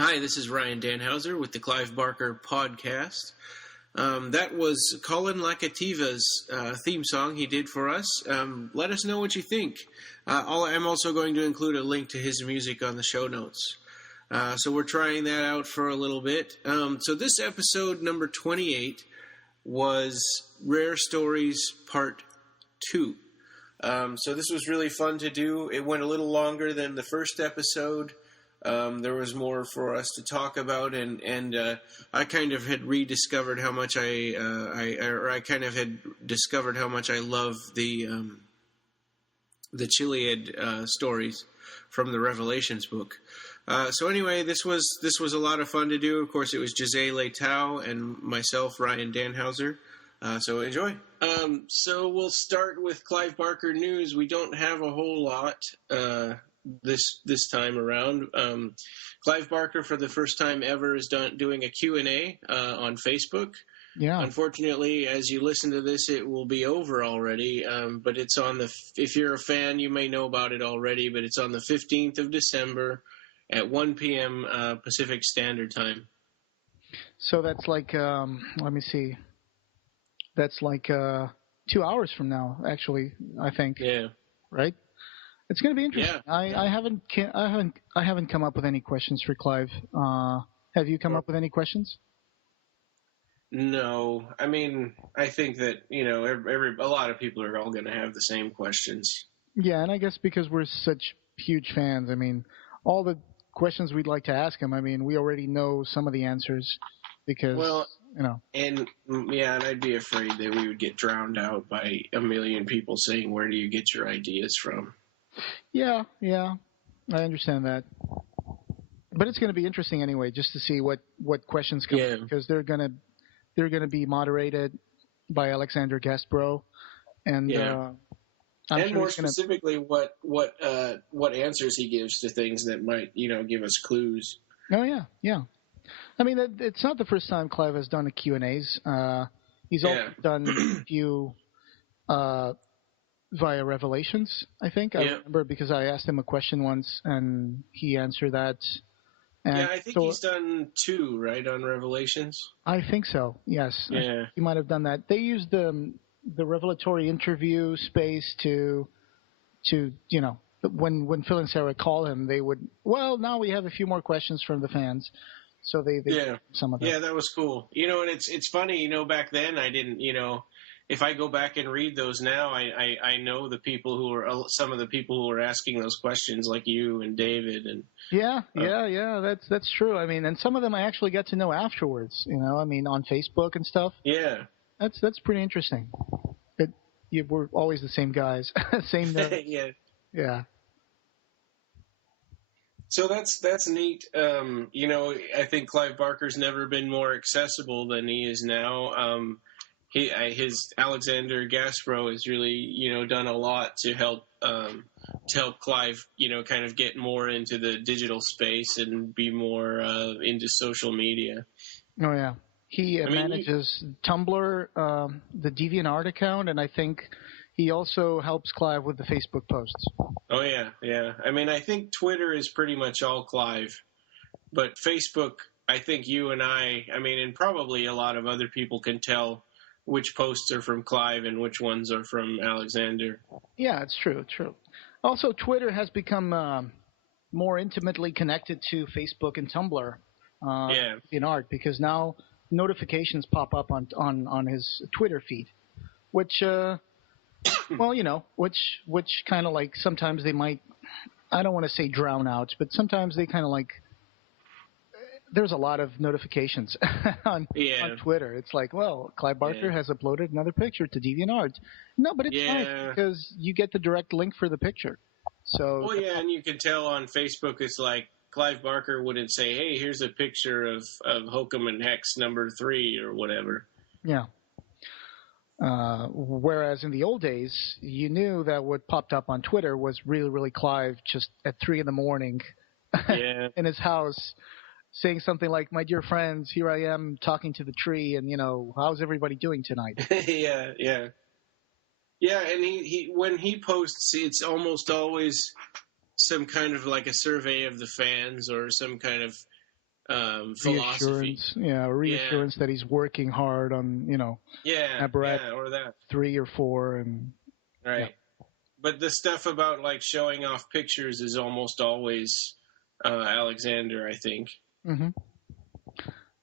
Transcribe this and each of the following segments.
Hi, this is Ryan Danhauser with the Clive Barker podcast. That was Colin Lakativa's theme song he did for us. Let us know what you think. I'm also going to include a link to his music on the show notes. So we're trying that out for a little bit. So this episode, number 28, was Rare Stories Part 2. So this was really fun to do. It went a little longer than the first episode. There was more for us to talk about, and I kind of had rediscovered how much I kind of had discovered how much I love the Chilead stories from the Revelations book. So anyway, this was a lot of fun to do. Of course, it was Jose Leitao and myself, Ryan Danhauser. So enjoy. So we'll start with Clive Barker news. We don't have a whole lot this time around. Clive Barker, for the first time ever, is doing a Q&A on Facebook. Yeah. Unfortunately, as you listen to this, it will be over already. But it's on if you're a fan, you may know about it already. But it's on the 15th of December at 1 p.m. Pacific Standard Time. So that's like, let me see. That's like 2 hours from now, actually, I think. Yeah. Right? It's going to be interesting. Yeah. I haven't come up with any questions for Clive. Have you come up with any questions? No. I mean, I think that, a lot of people are all going to have the same questions. Yeah, and I guess because we're such huge fans, I mean, all the questions we'd like to ask him, I mean, we already know some of the answers because, And I'd be afraid that we would get drowned out by a million people saying, where do you get your ideas from? Yeah, I understand that. But it's going to be interesting anyway, just to see what questions come in, because they're going to be moderated by Alexander Gaspro, and and more specifically, what answers he gives to things that might give us clues. Oh yeah. I mean, it's not the first time Clive has done a Q&As. He's also done a few via Revelations, I think. I remember because I asked him a question once, and he answered that. And I think he's done 2, right, on Revelations? I think so, yes. Yeah. He might have done that. They used the revelatory interview space to when Phil and Sarah call him, they would, now we have a few more questions from the fans. So they some of that. Yeah, that was cool. And it's funny, back then I didn't, if I go back and read those now, I know the people who are some of the people who are asking those questions, like you and David and that's true. I mean, and some of them I actually got to know afterwards. I mean, on Facebook and stuff. Yeah, that's pretty interesting. We're always the same guys, same. Yeah. So that's neat. I think Clive Barker's never been more accessible than he is now. His Alexander Gaspro has really, done a lot to help Clive, kind of get more into the digital space and be more into social media. Oh yeah, he manages Tumblr, the DeviantArt account, and I think he also helps Clive with the Facebook posts. Oh yeah. I mean, I think Twitter is pretty much all Clive, but Facebook, I think you and and probably a lot of other people can tell which posts are from Clive and which ones are from Alexander. Yeah, it's true. Also, Twitter has become more intimately connected to Facebook and Tumblr in art, because now notifications pop up on his Twitter feed, which which kind of like sometimes they might, I don't want to say drown out, but sometimes they kind of like, there's a lot of notifications on Twitter. It's like, Clive Barker has uploaded another picture to DeviantArt. No, but it's nice because you get the direct link for the picture. So and you can tell on Facebook, it's like Clive Barker wouldn't say, hey, here's a picture of Hokum and Hex number 3 or whatever. Yeah. Whereas in the old days, you knew that what popped up on Twitter was really, really Clive just at 3 a.m. in his house, saying something like, my dear friends, here I am talking to the tree, and, how's everybody doing tonight? Yeah, and he when he posts, it's almost always some kind of like a survey of the fans or some kind of philosophy. Reassurance that he's working hard on, or that 3 or 4, and right. Yeah. But the stuff about like showing off pictures is almost always Alexander, I think. Mm-hmm.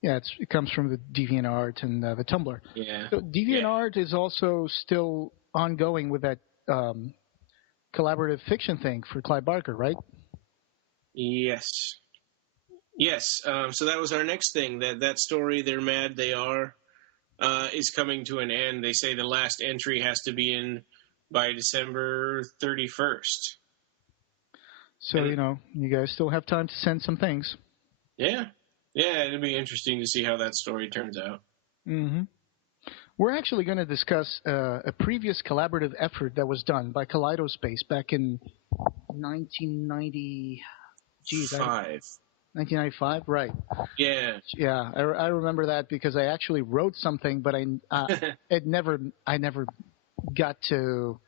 Yeah, it comes from the DeviantArt and the Tumblr. Yeah. So DeviantArt is also still ongoing with that collaborative fiction thing for Clive Barker, right? Yes. So that was our next thing. That story, They're Mad, They Are, is coming to an end. They say the last entry has to be in by December 31st. So, you guys still have time to send some things. Yeah. Yeah, it'll be interesting to see how that story turns out. Mm-hmm. We're actually going to discuss a previous collaborative effort that was done by Kaleidospace back in 1990. 1995, right? Yeah. Yeah, I remember that because I actually wrote something, but it never got to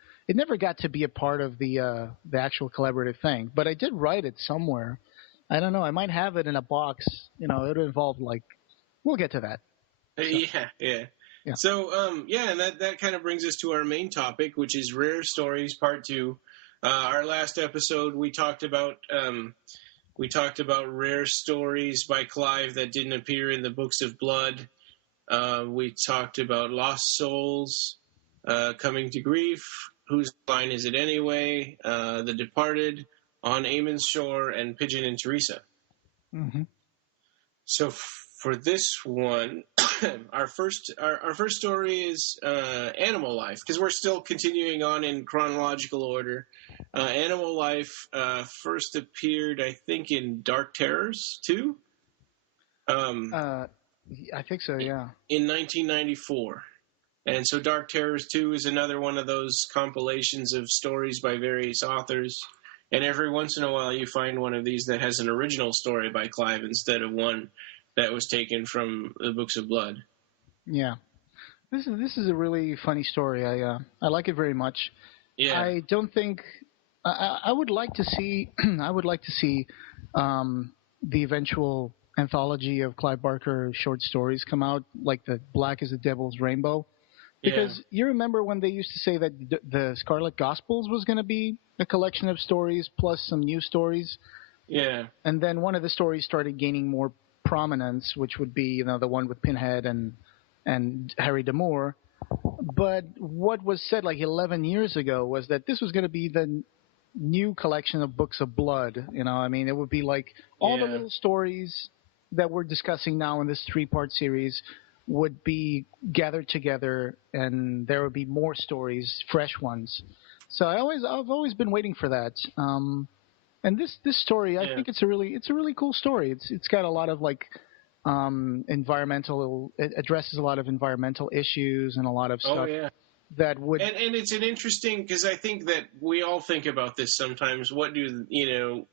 be a part of the actual collaborative thing. But I did write it somewhere. I don't know. I might have it in a box. It would involve we'll get to that. So. Yeah. So, and that kind of brings us to our main topic, which is Rare Stories Part 2. Our last episode, we talked about rare stories by Clive that didn't appear in the Books of Blood. We talked about Lost Souls, Coming to Grief, Whose Line Is It Anyway, The Departed, On Amon's Shore, and Pigeon and Teresa. Mm-hmm. So for this one, our first story is Animal Life, because we're still continuing on in chronological order. Animal Life first appeared, I think, in Dark Terrors 2. I think so, yeah. In 1994. And so Dark Terrors 2 is another one of those compilations of stories by various authors. And every once in a while you find one of these that has an original story by Clive instead of one that was taken from the Books of Blood. Yeah. This is a really funny story. I like it very much. Yeah. I don't think I would like to see the eventual anthology of Clive Barker short stories come out, like the Black is the Devil's Rainbow. Because you remember when they used to say that the Scarlet Gospels was going to be a collection of stories plus some new stories? Yeah. And then one of the stories started gaining more prominence, which would be, the one with Pinhead and Harry D'Amour. But what was said 11 years ago was that this was going to be the new collection of Books of Blood. It would be all the little stories that we're discussing now in this 3-part series would be gathered together, and there would be more stories, fresh ones. So I've always been waiting for that. And this story, I think it's a really cool story. It's got a lot of environmental. It addresses a lot of environmental issues and a lot of stuff that would. And it's an interesting, because I think that we all think about this sometimes. What do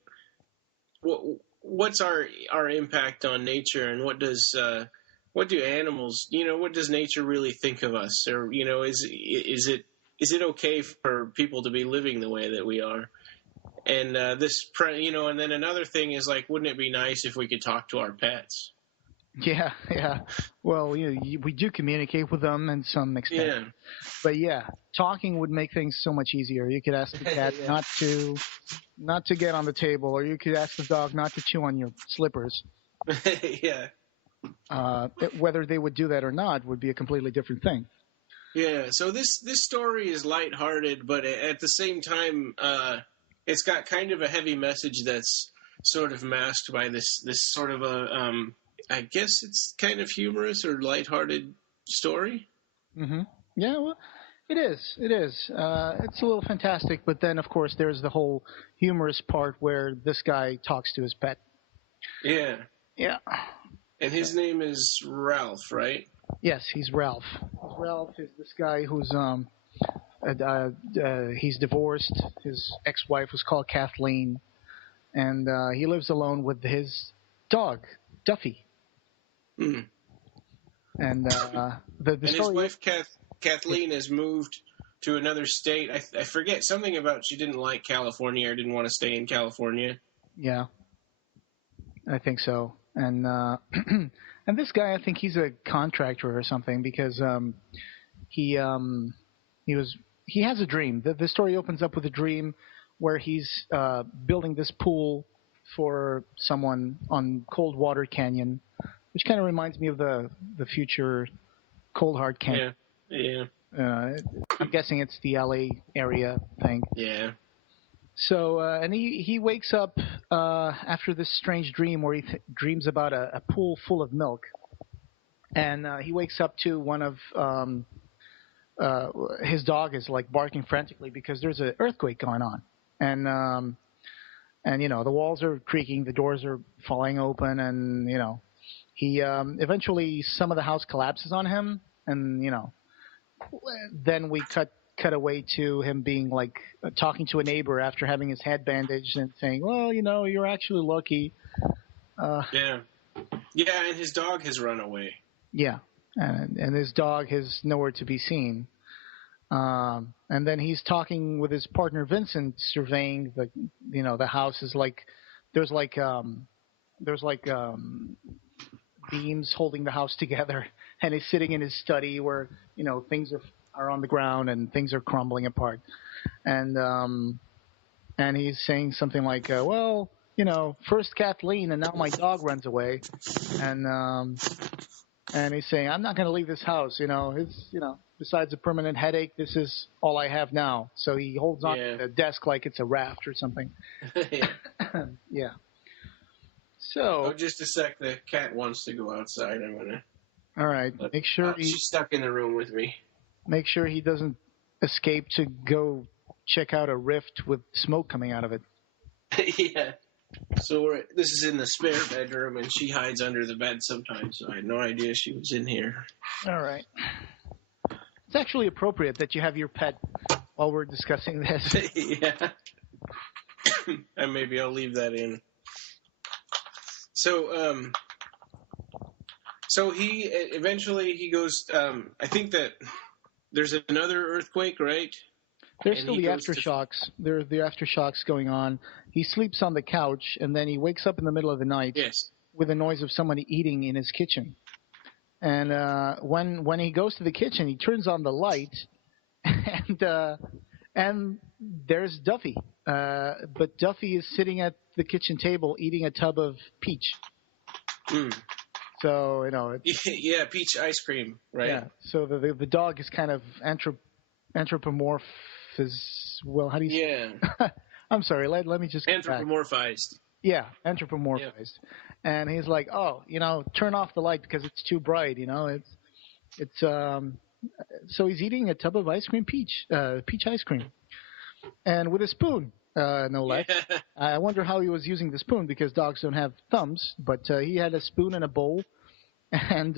what's our impact on nature, and what do animals, what does nature really think of us? Or, is it okay for people to be living the way that we are? And and then another thing is wouldn't it be nice if we could talk to our pets? Yeah. Well, we do communicate with them in some extent. Yeah. But talking would make things so much easier. You could ask the cat not to get on the table, or you could ask the dog not to chew on your slippers. Yeah. Whether they would do that or not would be a completely different thing. Yeah, so this story is lighthearted, but at the same time, it's got kind of a heavy message that's sort of masked by this sort of I guess it's kind of humorous or lighthearted story. Mm-hmm. Yeah, well, it is. It's a little fantastic, but then, of course, there's the whole humorous part where this guy talks to his pet. Yeah. Yeah. And his name is Ralph, right? Yes, he's Ralph. Ralph is this guy who's he's divorced. His ex-wife was called Kathleen, and he lives alone with his dog, Duffy. Mm. And his wife Kathleen has moved to another state. I forget something about she didn't like California or didn't want to stay in California. Yeah, I think so. and and this guy, I think he's a contractor or something because he he has a dream. The story opens up with a dream where he's building this pool for someone on Coldwater Canyon, which kind of reminds me of the future Cold Hard Canyon. Yeah. I'm guessing it's the LA area thing. Yeah. So, and he wakes up after this strange dream where he dreams about a pool full of milk. And he wakes up to one of his dog is like barking frantically because there's an earthquake going on. And you know, the walls are creaking, the doors are falling open, and, you know, he eventually some of the house collapses on him, and, you know, then we cut away to him being like talking to a neighbor after having his head bandaged and saying, well, you know, you're actually lucky. Yeah, and his dog has run away. Yeah, and his dog is nowhere to be seen. And then he's talking with his partner Vincent, surveying the house is like there's beams holding the house together, and he's sitting in his study where, you know, things are on the ground and things are crumbling apart, and he's saying something like, well, you know, first Kathleen and now my dog runs away, and he's saying, I'm not going to leave this house, you know, it's, you know, besides a permanent headache, this is all I have now. So he holds on to the desk like it's a raft or something. Yeah. Yeah. So. Oh, just a sec. The cat wants to go outside. I'm going to. All right. Make sure she's stuck in the room with me. Make sure he doesn't escape to go check out a rift with smoke coming out of it. Yeah. So this is in the spare bedroom, and she hides under the bed sometimes, so I had no idea she was in here. All right. It's actually appropriate that you have your pet while we're discussing this. Yeah. And maybe I'll leave that in. So, he eventually goes, I think that there's another earthquake, right? There's still the aftershocks. There are the aftershocks going on. He sleeps on the couch, and then he wakes up in the middle of the night with the noise of somebody eating in his kitchen. And when he goes to the kitchen, he turns on the light, and there's Duffy. But Duffy is sitting at the kitchen table eating a tub of peach. Mm. So, you know. Yeah, peach ice cream, right? Yeah. So the dog is kind of anthropomorphized. Well, how do you say? Yeah. I'm sorry. Let me just anthropomorphized. Yeah, anthropomorphized. Yeah. And he's like, oh, you know, turn off the light because it's too bright. You know, it's so he's eating a tub of ice cream, peach ice cream, and with a spoon, no less. Yeah. I wonder how he was using the spoon because dogs don't have thumbs, but he had a spoon and a bowl, and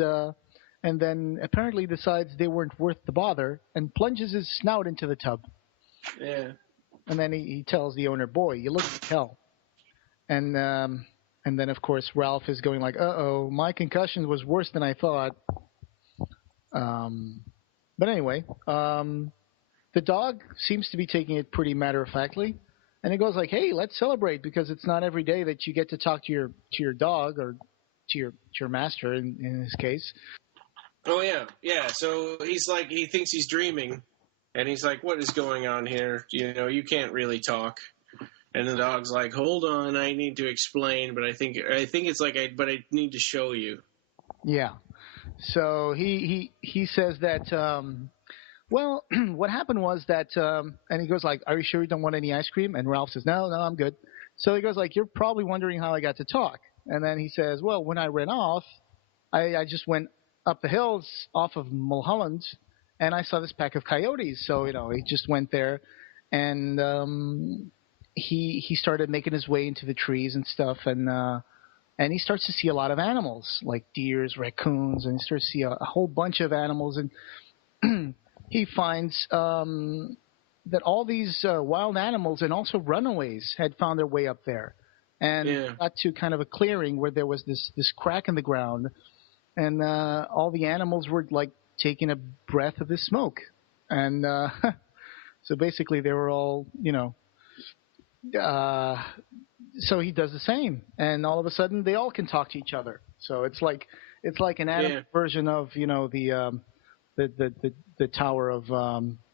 then apparently decides they weren't worth the bother and plunges his snout into the tub. Yeah. And then he tells the owner, boy, you look like hell. And then, of course, Ralph is going like, uh-oh, my concussion was worse than I thought. But anyway, the dog seems to be taking it pretty matter-of-factly. And it goes like, hey, let's celebrate because it's not every day that you get to talk to your dog or to your master in this case. Oh, yeah. Yeah, so he's like, he thinks he's dreaming. And he's like, what is going on here? You know, you can't really talk. And the dog's like, hold on, I need to explain, but I think it's like, but I need to show you. Yeah. So he says that, well, what happened was that, and he goes like, are you sure you don't want any ice cream? And Ralph says, no, I'm good. So he goes like, you're probably wondering how I got to talk. And then he says, well, when I ran off, I just went up the hills off of Mulholland, and I saw this pack of coyotes. So, you know, he just went there, and he started making his way into the trees and stuff, and he starts to see a lot of animals, like deers, raccoons, and he starts to see a whole bunch of animals, and he finds that all these wild animals and also runaways had found their way up there, and got to kind of a clearing where there was this crack in the ground, and all the animals were like taking a breath of the smoke, and so basically they were all, you know, so he does the same, and all of a sudden they all can talk to each other. So it's like an animal version of the Tower of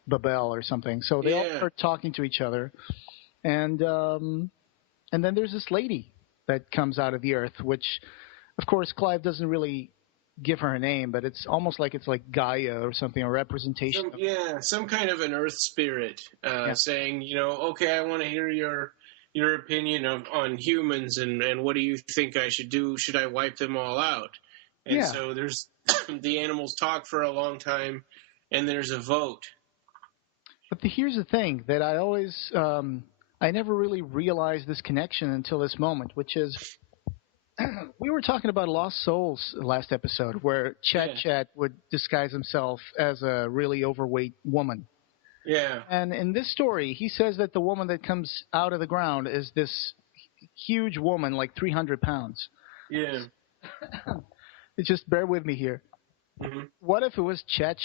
Babel or something. So they all start talking to each other, and then there's this lady that comes out of the earth, which, of course, Clive doesn't really give her a name, but it's almost like it's like Gaia or something, a representation. Some kind of an earth spirit saying, okay, I want to hear your opinion on humans, and what do you think I should do? Should I wipe them all out? And so there's the animals talk for a long time, and there's a vote. But here's the thing that I always I never really realized this connection until this moment, which is we were talking about Lost Souls last episode, where Chat would disguise himself as a really overweight woman. Yeah. And in this story, he says that the woman that comes out of the ground is this huge woman, like 300 pounds. Yeah. Just bear with me here. Mm-hmm. What if it was Chat?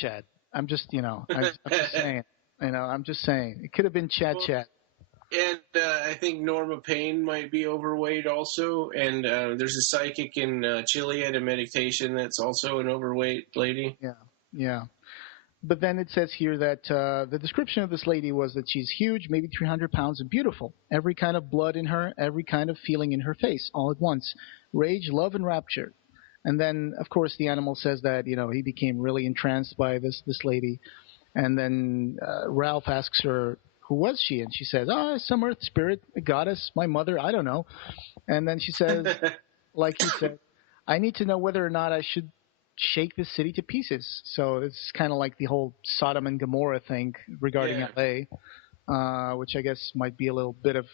I'm just saying. I'm just saying. It could have been Chat. And I think Norma Payne might be overweight also. And there's a psychic in Chilead, a meditation, that's also an overweight lady. Yeah. But then it says here that the description of this lady was that she's huge, maybe 300 pounds, and beautiful. Every kind of blood in her, every kind of feeling in her face, all at once. Rage, love, and rapture. And then, of course, the animal says that, he became really entranced by this lady. And then Ralph asks her, who was she? And she says, some earth spirit, a goddess, my mother, I don't know. And then she says, like he said, I need to know whether or not I should shake this city to pieces. So it's kind of like the whole Sodom and Gomorrah thing regarding L.A., which I guess might be a little bit of,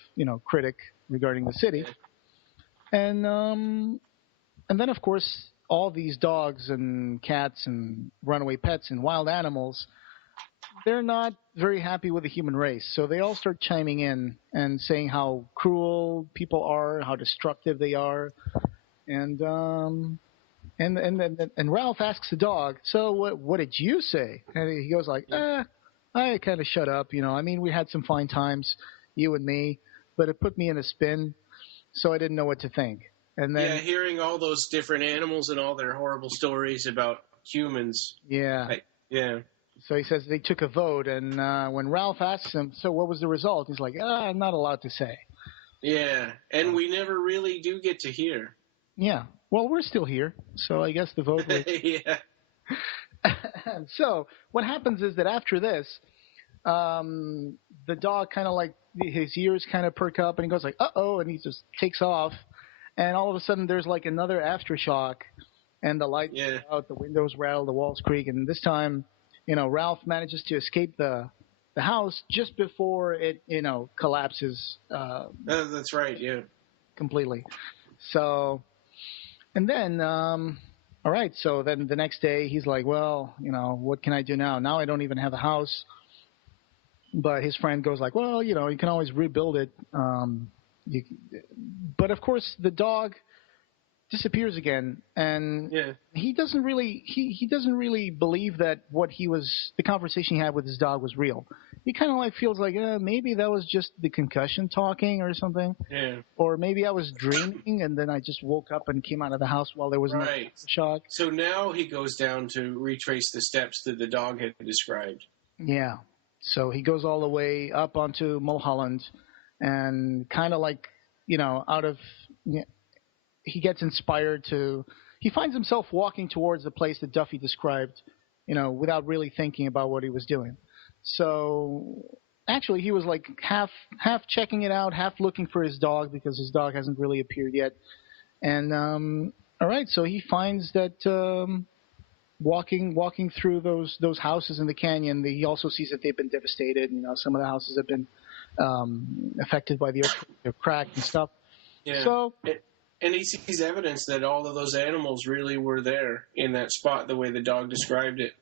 critic regarding the city. And then, of course, all these dogs and cats and runaway pets and wild animals, they're not very happy with the human race. So they all start chiming in and saying how cruel people are, how destructive they are. And Ralph asks the dog, so what did you say? And he goes like, I kind of shut up. We had some fine times, you and me, but it put me in a spin, so I didn't know what to think. And then hearing all those different animals and all their horrible stories about humans. Yeah. So he says they took a vote, and when Ralph asks him, so what was the result? He's like, I'm not allowed to say. Yeah, and we never really do get to hear. Yeah. Well, we're still here, so I guess the vote was... Yeah. So what happens is that after this, the dog kind of like, his ears kind of perk up, and he goes like, uh-oh, and he just takes off. And all of a sudden, there's like another aftershock, and the lights go out, the windows rattle, the walls creak, and this time, Ralph manages to escape the house just before it, collapses. That's right, yeah. Completely. So, and then, all right, so then the next day, he's like, well, what can I do now? Now I don't even have a house. But his friend goes like, well, you can always rebuild it. But of course, the dog disappears again, and he doesn't really believe that the conversation he had with his dog was real. He kind of like feels like maybe that was just the concussion talking or something, or maybe I was dreaming and then I just woke up and came out of the house while there was no shock. So now he goes down to retrace the steps that the dog had described. Yeah. So he goes all the way up onto Mulholland. And kind of like, he gets inspired he finds himself walking towards the place that Duffy described, without really thinking about what he was doing. So actually he was like half checking it out, half looking for his dog because his dog hasn't really appeared yet. And, all right, so he finds that, walking through those houses in the canyon, he also sees that they've been devastated. Some of the houses have been affected by the earthquake, they're cracked and stuff. Yeah. So, and he sees evidence that all of those animals really were there in that spot, the way the dog described it.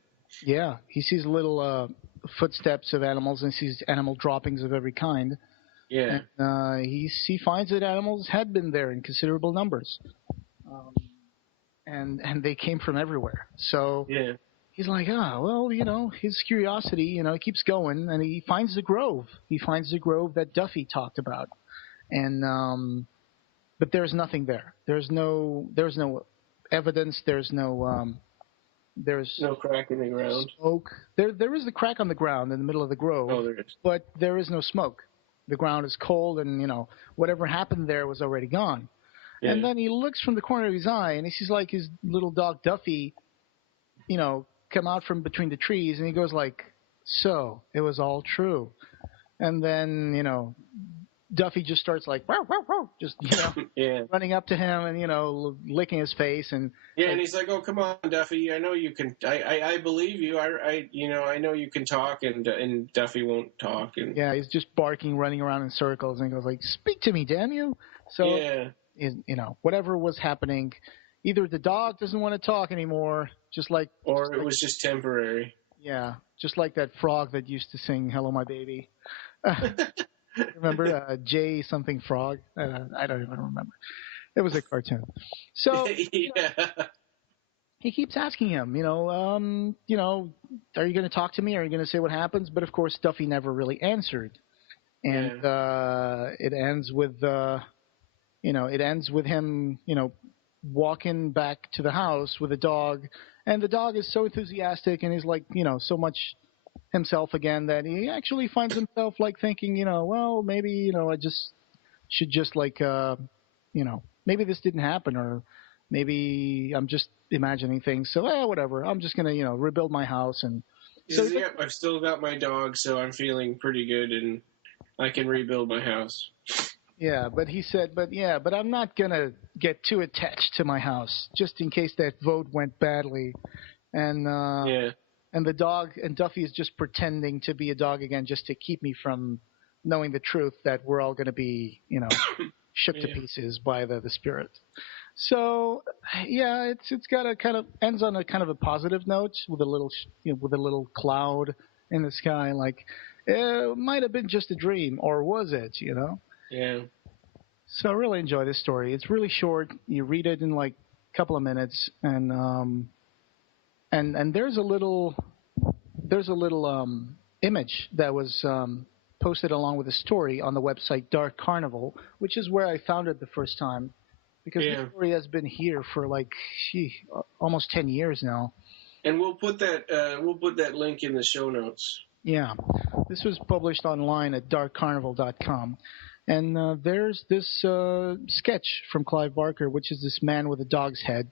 Yeah, he sees little footsteps of animals and sees animal droppings of every kind. Yeah. And, he finds that animals had been there in considerable numbers. And they came from everywhere. So he's like, his curiosity, keeps going, and he finds the grove. He finds the grove that Duffy talked about. and but there's nothing there. There's no evidence. There's no crack in the ground. Smoke. There is the crack on the ground in the middle of the grove. Oh, there is. But there is no smoke. The ground is cold, and whatever happened there was already gone. Yeah. And then he looks from the corner of his eye, and he sees like his little dog Duffy, come out from between the trees, and he goes like, "So it was all true." And then Duffy just starts like, "Wow, wow, wow," just yeah. running up to him and licking his face and and he's like, "Oh, come on, Duffy, I know you can. I believe you. I know you can talk." And Duffy won't talk. And yeah, he's just barking, running around in circles, and he goes like, "Speak to me, damn you!" So yeah. Whatever was happening, either the dog doesn't want to talk anymore, or it was just temporary. Yeah, just like that frog that used to sing "Hello, My Baby." Remember Jay something frog? I don't even remember. It was a cartoon. So yeah. He keeps asking him, are you going to talk to me? Are you going to say what happens? But of course, Duffy never really answered, and it ends with him, walking back to the house with the dog, and the dog is so enthusiastic and he's like, so much himself again that he actually finds himself like thinking, well, maybe, I just should just like, maybe this didn't happen, or maybe I'm just imagining things. So, whatever. I'm just going to, rebuild my house. And so, I've still got my dog, so I'm feeling pretty good and I can rebuild my house. Yeah, but he said, but I'm not going to get too attached to my house just in case that vote went badly. And, and the dog, and Duffy is just pretending to be a dog again just to keep me from knowing the truth that we're all going to be, shook to pieces by the spirit. So, it's got a kind of ends on a kind of a positive note with a little cloud in the sky, like it might have been just a dream, or was it? Yeah. So I really enjoy this story. It's really short. You read it in like a couple of minutes, and there's a little image that was posted along with the story on the website Dark Carnival, which is where I found it the first time, because the story has been here for like almost 10 years now. And we'll put that link in the show notes. Yeah, this was published online at darkcarnival.com. And there's this sketch from Clive Barker, which is this man with a dog's head.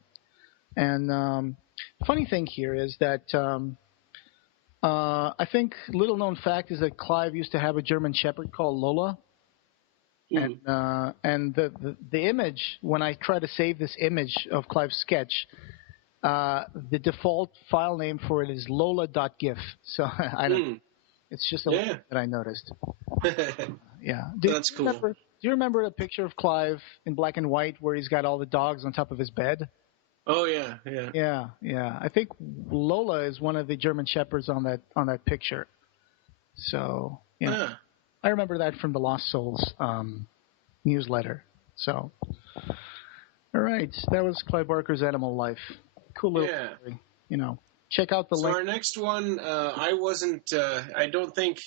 And funny thing here is that I think little known fact is that Clive used to have a German Shepherd called Lola. Mm. And the image, when I try to save this image of Clive's sketch, the default file name for it is lola.gif. So I don't. It's just a link that I noticed. Yeah. That's cool. Do you remember a picture of Clive in black and white where he's got all the dogs on top of his bed? Oh yeah. Yeah. I think Lola is one of the German shepherds on that picture. So I remember that from the Lost Souls newsletter. So, all right, that was Clive Barker's Animal Life. Cool little story. Check out the link. So our next one, I don't think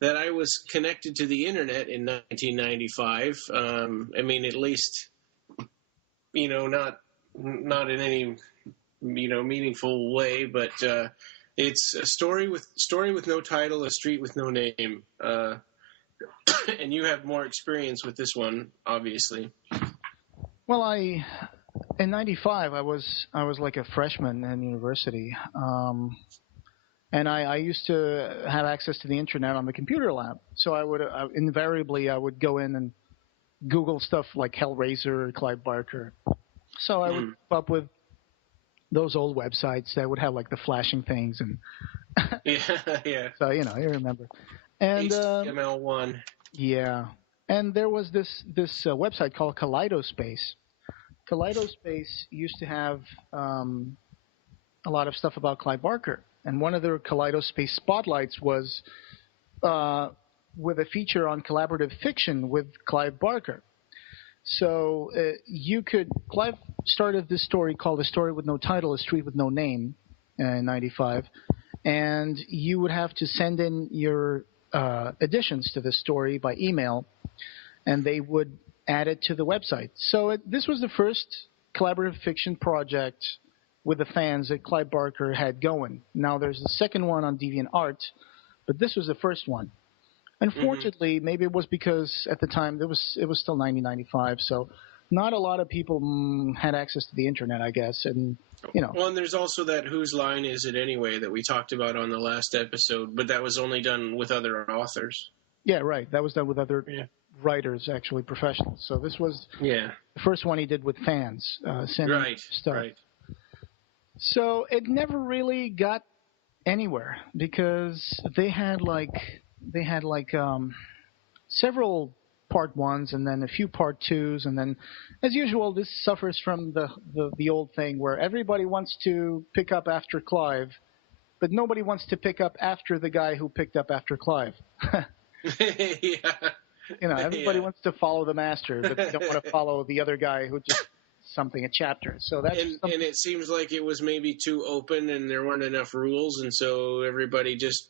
that I was connected to the internet in 1995. I mean, at least, not in any, meaningful way, but it's a story with no title, a street with no name. And you have more experience with this one, obviously. Well, in '95, I was like a freshman in university, and I used to have access to the internet on the computer lab. So I would invariably go in and Google stuff like Hellraiser or Clive Barker. So I would come up with those old websites that would have like the flashing things and yeah. So you remember. And HTML1. Yeah, and there was this website called Kaleidospace. Kaleidospace used to have a lot of stuff about Clive Barker, and one of their Kaleidospace spotlights was with a feature on collaborative fiction with Clive Barker. So Clive started this story called A Story with No Title, A Street with No Name in '95, and you would have to send in your additions to the story by email, and they would add it to the website. So this was the first collaborative fiction project with the fans that Clive Barker had going. Now there's the second one on DeviantArt, but this was the first one. Unfortunately, maybe it was because at the time it was still 1995, so not a lot of people had access to the internet, I guess, and Well, and there's also that Whose Line Is It Anyway that we talked about on the last episode, but that was only done with other authors. Yeah, right. That was done with other writers, actually professionals. So this was the first one he did with fans, sending stuff. Right. So it never really got anywhere because they had several part ones and then a few part twos, and then as usual this suffers from the old thing where everybody wants to pick up after Clive, but nobody wants to pick up after the guy who picked up after Clive. Everybody wants to follow the master, but they don't want to follow the other guy who just a chapter. So that's and it seems like it was maybe too open and there weren't enough rules, and so everybody just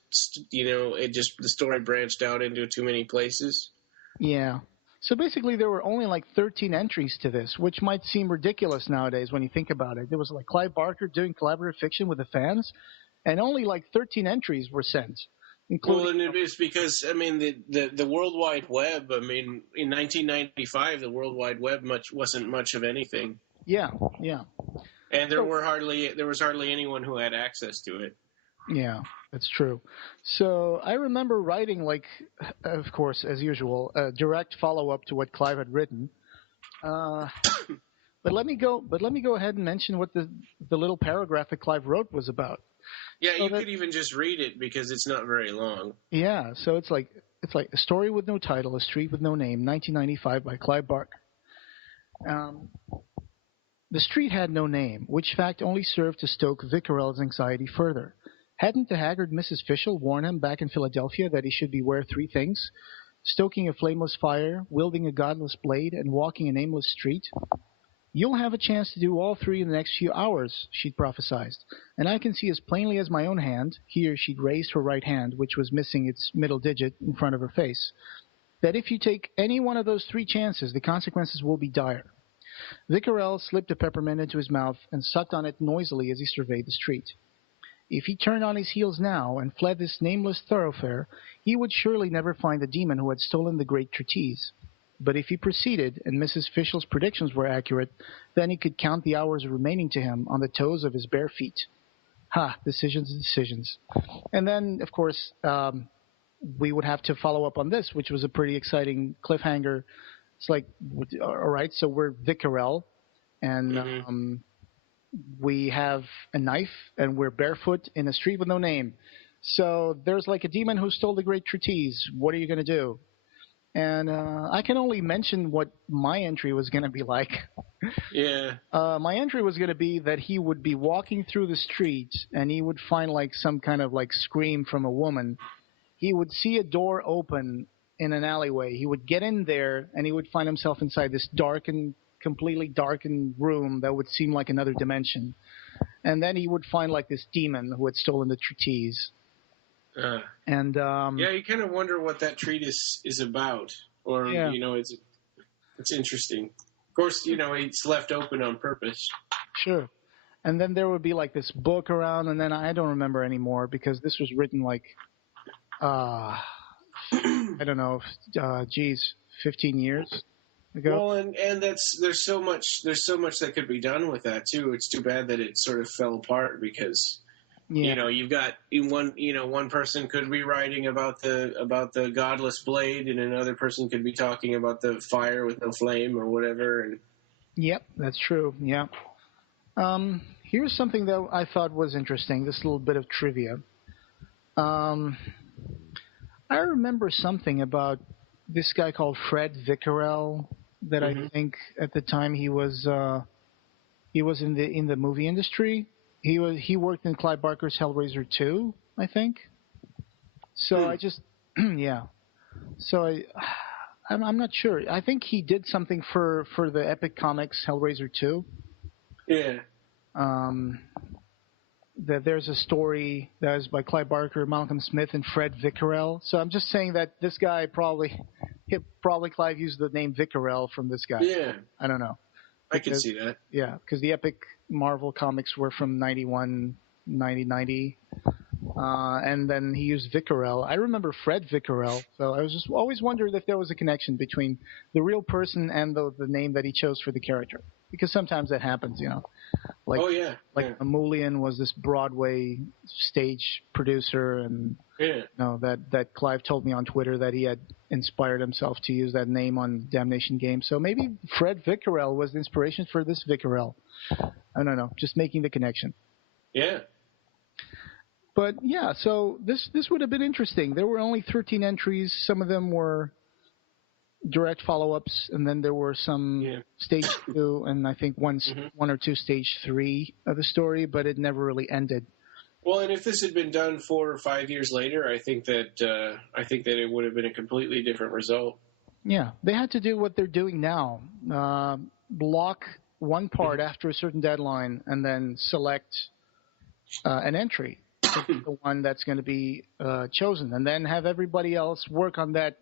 the story branched out into too many places. Yeah. So basically there were only like 13 entries to this, which might seem ridiculous nowadays when you think about it. There was like Clive Barker doing collaborative fiction with the fans, and only like 13 entries were sent. Well, and it is because, the World Wide Web, in 1995, the World Wide Web wasn't much of anything. Yeah. And there was hardly anyone who had access to it. Yeah, that's true. So I remember writing, of course, as usual, a direct follow-up to what Clive had written. But let me go ahead and mention what the little paragraph that Clive wrote was about. Yeah, so you could even just read it because it's not very long. Yeah, so it's like A Story with No Title, A Street with No Name, 1995 by Clive Barker. The street had no name, which fact only served to stoke Vickerell's anxiety further. Hadn't the haggard Mrs. Fischel warned him back in Philadelphia that he should beware three things: stoking a flameless fire, wielding a godless blade, and walking an aimless street? "You'll have a chance to do all three in the next few hours," she'd prophesied, "and I can see as plainly as my own hand," here she'd raised her right hand, which was missing its middle digit in front of her face, "that if you take any one of those three chances, the consequences will be dire." Vickerell slipped a peppermint into his mouth and sucked on it noisily as he surveyed the street. If he turned on his heels now and fled this nameless thoroughfare, he would surely never find the demon who had stolen the great treatise. But if he proceeded, and Mrs. Fischel's predictions were accurate, then he could count the hours remaining to him on the toes of his bare feet. Ha, decisions. And then, of course, we would have to follow up on this, which was a pretty exciting cliffhanger. It's like, all right, so we're Vickerell, and we have a knife, and we're barefoot in a street with no name. So there's like a demon who stole the great treatise. What are you going to do? And I can only mention what my entry was going to be like. Yeah. My entry was going to be that he would be walking through the street, and he would find like some kind of like scream from a woman. He would see a door open in an alleyway. He would get in there, and he would find himself inside this completely darkened room that would seem like another dimension. And then he would find like this demon who had stolen the treatise. You kind of wonder what that treatise is about, or it's interesting. Of course, it's left open on purpose. Sure. And then there would be like this book around, and then I don't remember anymore because this was written like, I don't know, 15 years ago. Well, and there's so much that could be done with that too. It's too bad that it sort of fell apart because. Yeah. You've got one person could be writing about the godless blade, and another person could be talking about the fire with no flame or whatever. And yep, that's true. Yeah. Here's something that I thought was interesting. This little bit of trivia. I remember something about this guy called Fred Vickerell that I think at the time he was in the movie industry. He worked in Clive Barker's Hellraiser 2, I think. So I just So I'm not sure. I think he did something for the Epic Comics Hellraiser 2. Yeah. That there's a story that is by Clive Barker, Malcolm Smith, and Fred Vickerell. So I'm just saying that this guy probably probably Clive used the name Vicarel from this guy. Yeah. I don't know. I can see that. Yeah, because the Epic Marvel comics were from 91, 90. And then he used Vicarel. I remember Fred Vicarel, so I was just always wondered if there was a connection between the real person and the name that he chose for the character. Because sometimes that happens, Like, Millenium was this Broadway stage producer, and that Clive told me on Twitter that he had inspired himself to use that name on Damnation Games. So maybe Fred Vicarel was the inspiration for this Vicarel. I don't know, just making the connection. Yeah. But yeah, so this would have been interesting. There were only 13 entries. Some of them were direct follow-ups, and then there were some stage 2, and I think one or two stage 3 of the story, but it never really ended. Well, and if this had been done 4 or 5 years later, I think that it would have been a completely different result. Yeah, they had to do what they're doing now: block one part after a certain deadline, and then select an entry, the one that's going to be chosen, and then have everybody else work on that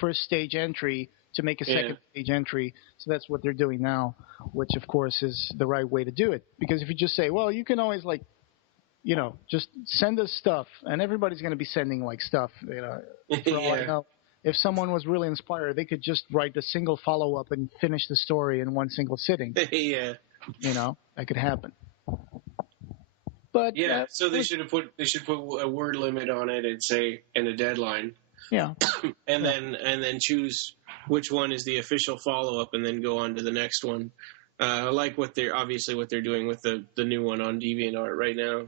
first stage entry to make a second stage entry. So that's what they're doing now, which of course is the right way to do it. Because if you just say, well, you can always just send us stuff, and everybody's going to be sending stuff. For all I know, if someone was really inspired, they could just write a single follow-up and finish the story in one single sitting. Yeah. That could happen. But so they should put a word limit on it and a deadline. Yeah. and then choose which one is the official follow-up, and then go on to the next one. Like what they're doing with the new one on DeviantArt right now.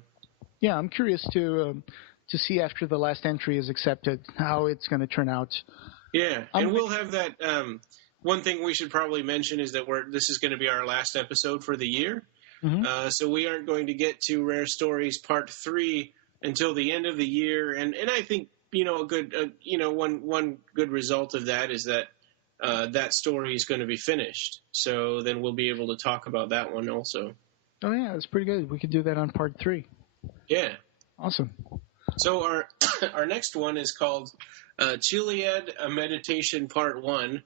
Yeah, I'm curious to see after the last entry is accepted how it's going to turn out. Yeah, and we'll have that. One thing we should probably mention is that this is going to be our last episode for the year. Mm-hmm. So we aren't going to get to Rare Stories Part 3 until the end of the year, and I think a good one good result of that is that that story is going to be finished. So then we'll be able to talk about that one also. Oh yeah, that's pretty good. We could do that on Part 3. Yeah. Awesome. So our next one is called Chilead, a Meditation Part 1.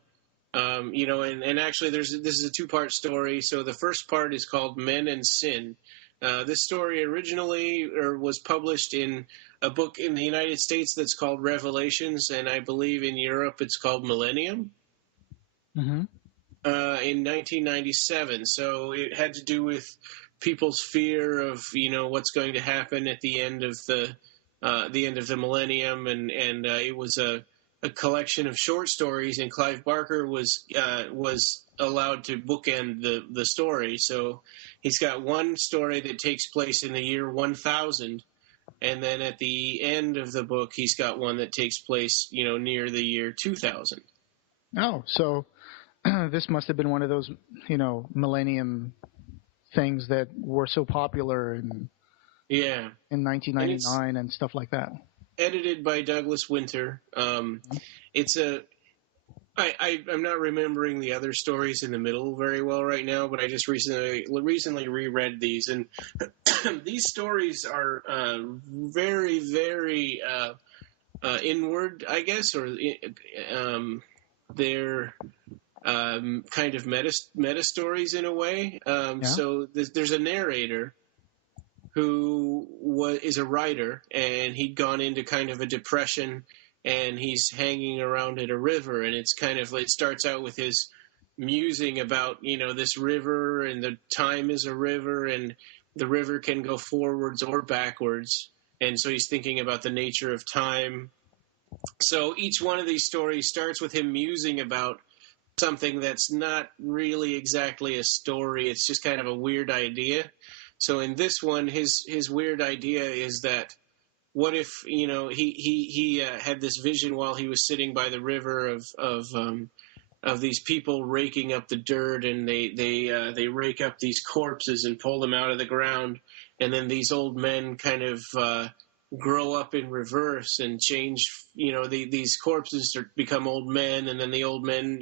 And actually this is a 2-part story. So the first part is called Men and Sin. This story originally was published in a book in the United States that's called Revelations, and I believe in Europe it's called Millenium. Mm-hmm. In 1997. So it had to do with people's fear of what's going to happen at the end of the millennium, and it was a collection of short stories, and Clive Barker was allowed to bookend the story. So he's got one story that takes place in the year 1000, and then at the end of the book he's got one that takes place near the year 2000. Oh, so this must have been one of those millennium things that were so popular in 1999 and stuff like that. Edited by Douglas Winter. It's I'm not remembering the other stories in the middle very well right now, but I just recently reread these, and these stories are very, very inward, I guess, or they're kind of meta stories in a way. So there's a narrator who is a writer, and he'd gone into kind of a depression, and he's hanging around at a river, and it starts out with his musing about, this river, and the time is a river, and the river can go forwards or backwards. And so he's thinking about the nature of time. So each one of these stories starts with him musing about something that's not really exactly a story. It's just kind of a weird idea. So in this one, his weird idea is that what if he had this vision while he was sitting by the river of these people raking up the dirt, and they rake up these corpses and pull them out of the ground, and then these old men kind of grow up in reverse and change. These corpses become old men, and then the old men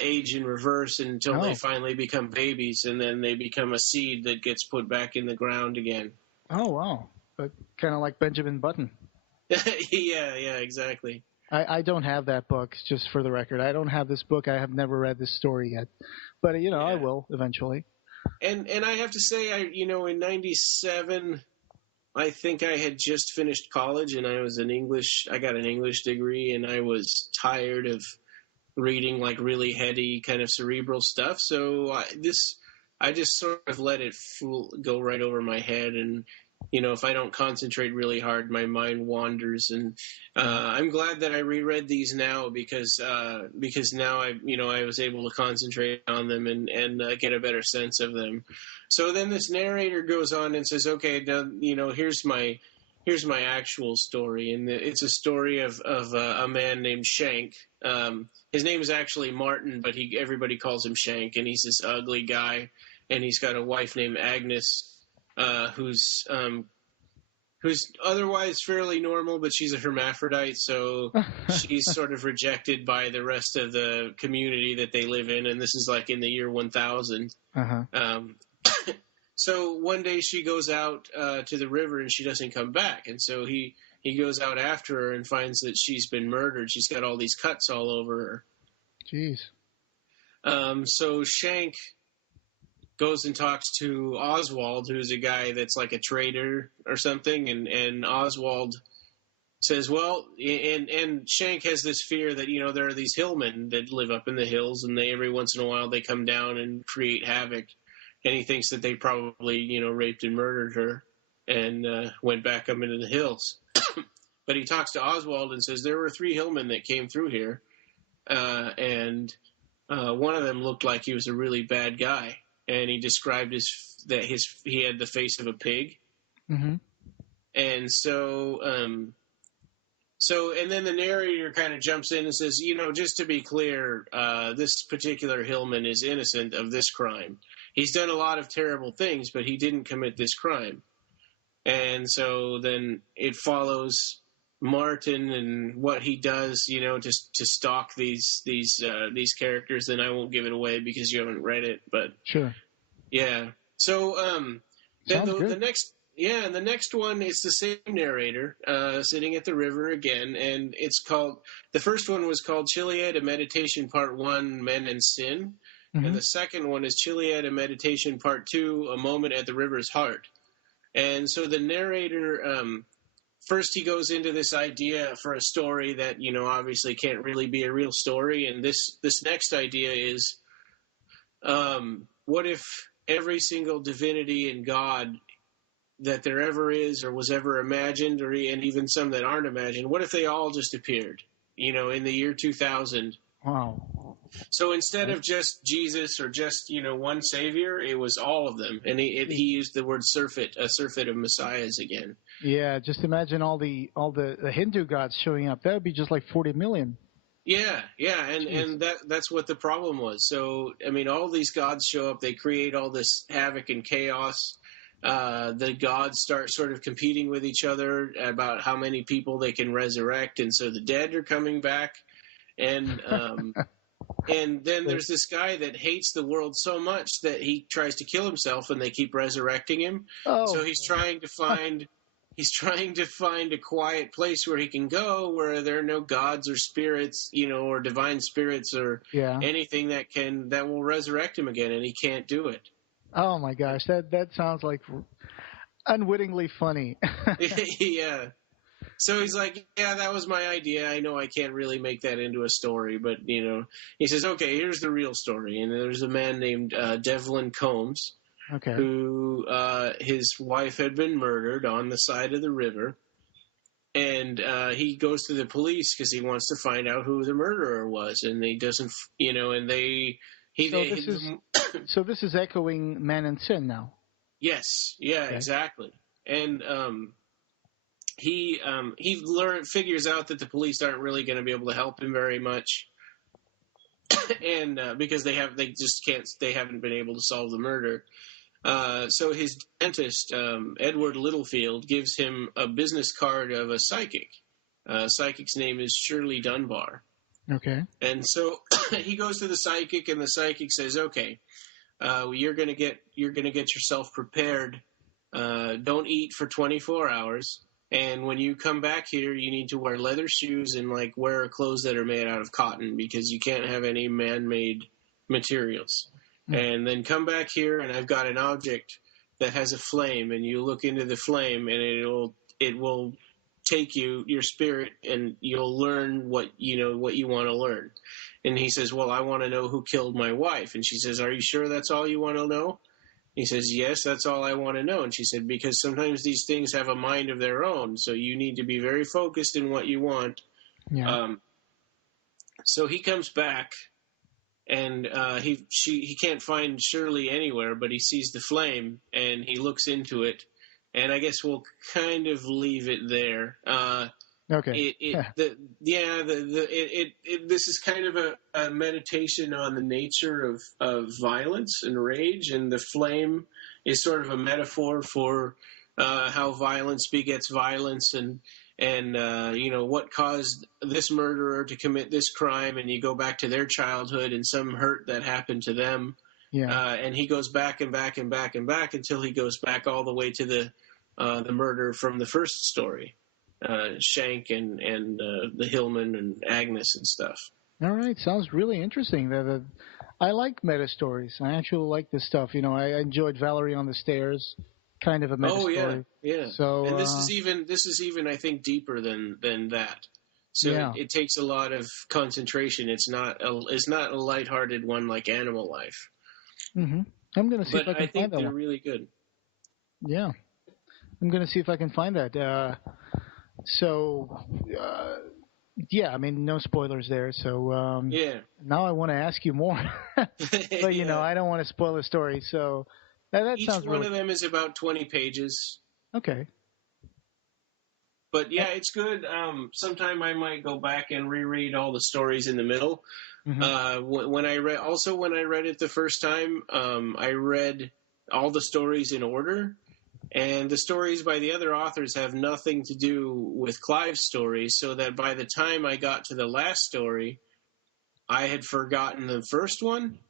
age in reverse until they finally become babies, and then they become a seed that gets put back in the ground again. Oh, wow. But kind of like Benjamin Button. Yeah, exactly. I don't have that book, just for the record. I don't have this book. I have never read this story yet. But, I will eventually. And I have to say, in 97, I think I had just finished college, and I got an English degree, and I was tired of reading like really heady kind of cerebral stuff. So I just sort of let it go right over my head, and if I don't concentrate really hard, my mind wanders. And I'm glad that I reread these now because now I was able to concentrate on them and get a better sense of them. So then this narrator goes on and says, "Okay, now, here's my actual story," and it's a story of a man named Shank. His name is actually Martin, but everybody calls him Shank, and he's this ugly guy, and he's got a wife named Agnes. Who's otherwise fairly normal, but she's a hermaphrodite, so she's sort of rejected by the rest of the community that they live in, and this is like in the year 1000. Uh-huh. So one day she goes out to the river, and she doesn't come back, and so he goes out after her and finds that she's been murdered. She's got all these cuts all over her. Jeez. So Shank goes and talks to Oswald, who's a guy that's like a trader or something, and Oswald says, well, and Shank has this fear that, there are these hillmen that live up in the hills, and every once in a while they come down and create havoc, and he thinks that they probably, raped and murdered her and went back up into the hills. But he talks to Oswald and says, there were 3 hillmen that came through here, and one of them looked like he was a really bad guy. And he described he had the face of a pig. Mm-hmm. And so and then the narrator kind of jumps in and says, just to be clear, this particular hillman is innocent of this crime. He's done a lot of terrible things, but he didn't commit this crime. And so then it follows Martin and what he does, just to stalk these characters. And I won't give it away because you haven't read it, but sure, yeah. So then the next one is the same narrator sitting at the river again, and the first one was called Chilead, a Meditation Part 1, Men and Sin, mm-hmm. and the second one is Chilead, a Meditation Part 2, A Moment at the River's Heart. And so the narrator. First, he goes into this idea for a story that, obviously can't really be a real story. And this next idea is, what if every single divinity and God that there ever is or was ever imagined, and even some that aren't imagined, what if they all just appeared, in the year 2000? Wow. So instead of just Jesus or just, one savior, it was all of them. And he used the word surfeit, a surfeit of messiahs again. Yeah, just imagine all the Hindu gods showing up. That would be just like 40 million. Yeah, and that's what the problem was. So, all these gods show up, they create all this havoc and chaos. The gods start sort of competing with each other about how many people they can resurrect, and so the dead are coming back. And and then there's this guy that hates the world so much that he tries to kill himself, and they keep resurrecting him. Oh. So he's trying to find a quiet place where he can go, where there are no gods or spirits, or divine spirits or anything that will resurrect him again, and he can't do it. Oh my gosh, that sounds like unwittingly funny. Yeah. So he's like, yeah, that was my idea. I know I can't really make that into a story, but, he says, okay, here's the real story. And there's a man named Devlin Combs, who his wife had been murdered on the side of the river. And he goes to the police because he wants to find out who the murderer was. And he doesn't, and they... So this is echoing Man and Sin now. Yes. Yeah, okay. Exactly. And... He figures out that the police aren't really going to be able to help him very much, and because they haven't been able to solve the murder. So his dentist, Edward Littlefield, gives him a business card of a psychic. Psychic's name is Shirley Dunbar. Okay. And so he goes to the psychic, and the psychic says, "Okay, you're going to get yourself prepared. Don't eat for 24 hours." And when you come back here, you need to wear leather shoes and like wear clothes that are made out of cotton because you can't have any man-made materials. And then come back here, and I've got an object that has a flame, and you look into the flame, and it will take your spirit, and you'll learn what you want to learn. And he says, well, I want to know who killed my wife. And she says, are you sure that's all you want to know? He says, yes, that's all I want to know. And she said, because sometimes these things have a mind of their own, so you need to be very focused in what you want. Yeah. So he comes back, and he can't find Shirley anywhere, but he sees the flame, and he looks into it. And I guess we'll kind of leave it there. Okay. This is kind of a meditation on the nature of violence and rage, and the flame is sort of a metaphor for how violence begets violence, and what caused this murderer to commit this crime, and you go back to their childhood and some hurt that happened to them. Yeah. And he goes back and back and back and back until he goes back all the way to the murder from the first story. Shank and the Hillman and Agnes and stuff. All right, sounds really interesting. I like meta stories. I actually like this stuff. I enjoyed Valerie on the Stairs, kind of a meta story. Yeah. So, and this is even I think deeper than that. So it takes a lot of concentration. It's not a lighthearted one like Animal Life. Mm-hmm. I'm going to see if I can find that. But I think they're really good. Yeah, I'm going to see if I can find that. I mean, no spoilers there. So now I want to ask you more, but I don't want to spoil the story. So that each sounds one of them is about 20 pages. Okay. But yeah, it's good. Sometime I might go back and reread all the stories in the middle. Mm-hmm. When I read it the first time, I read all the stories in order. And the stories by the other authors have nothing to do with Clive's stories, so that by the time I got to the last story, I had forgotten the first one.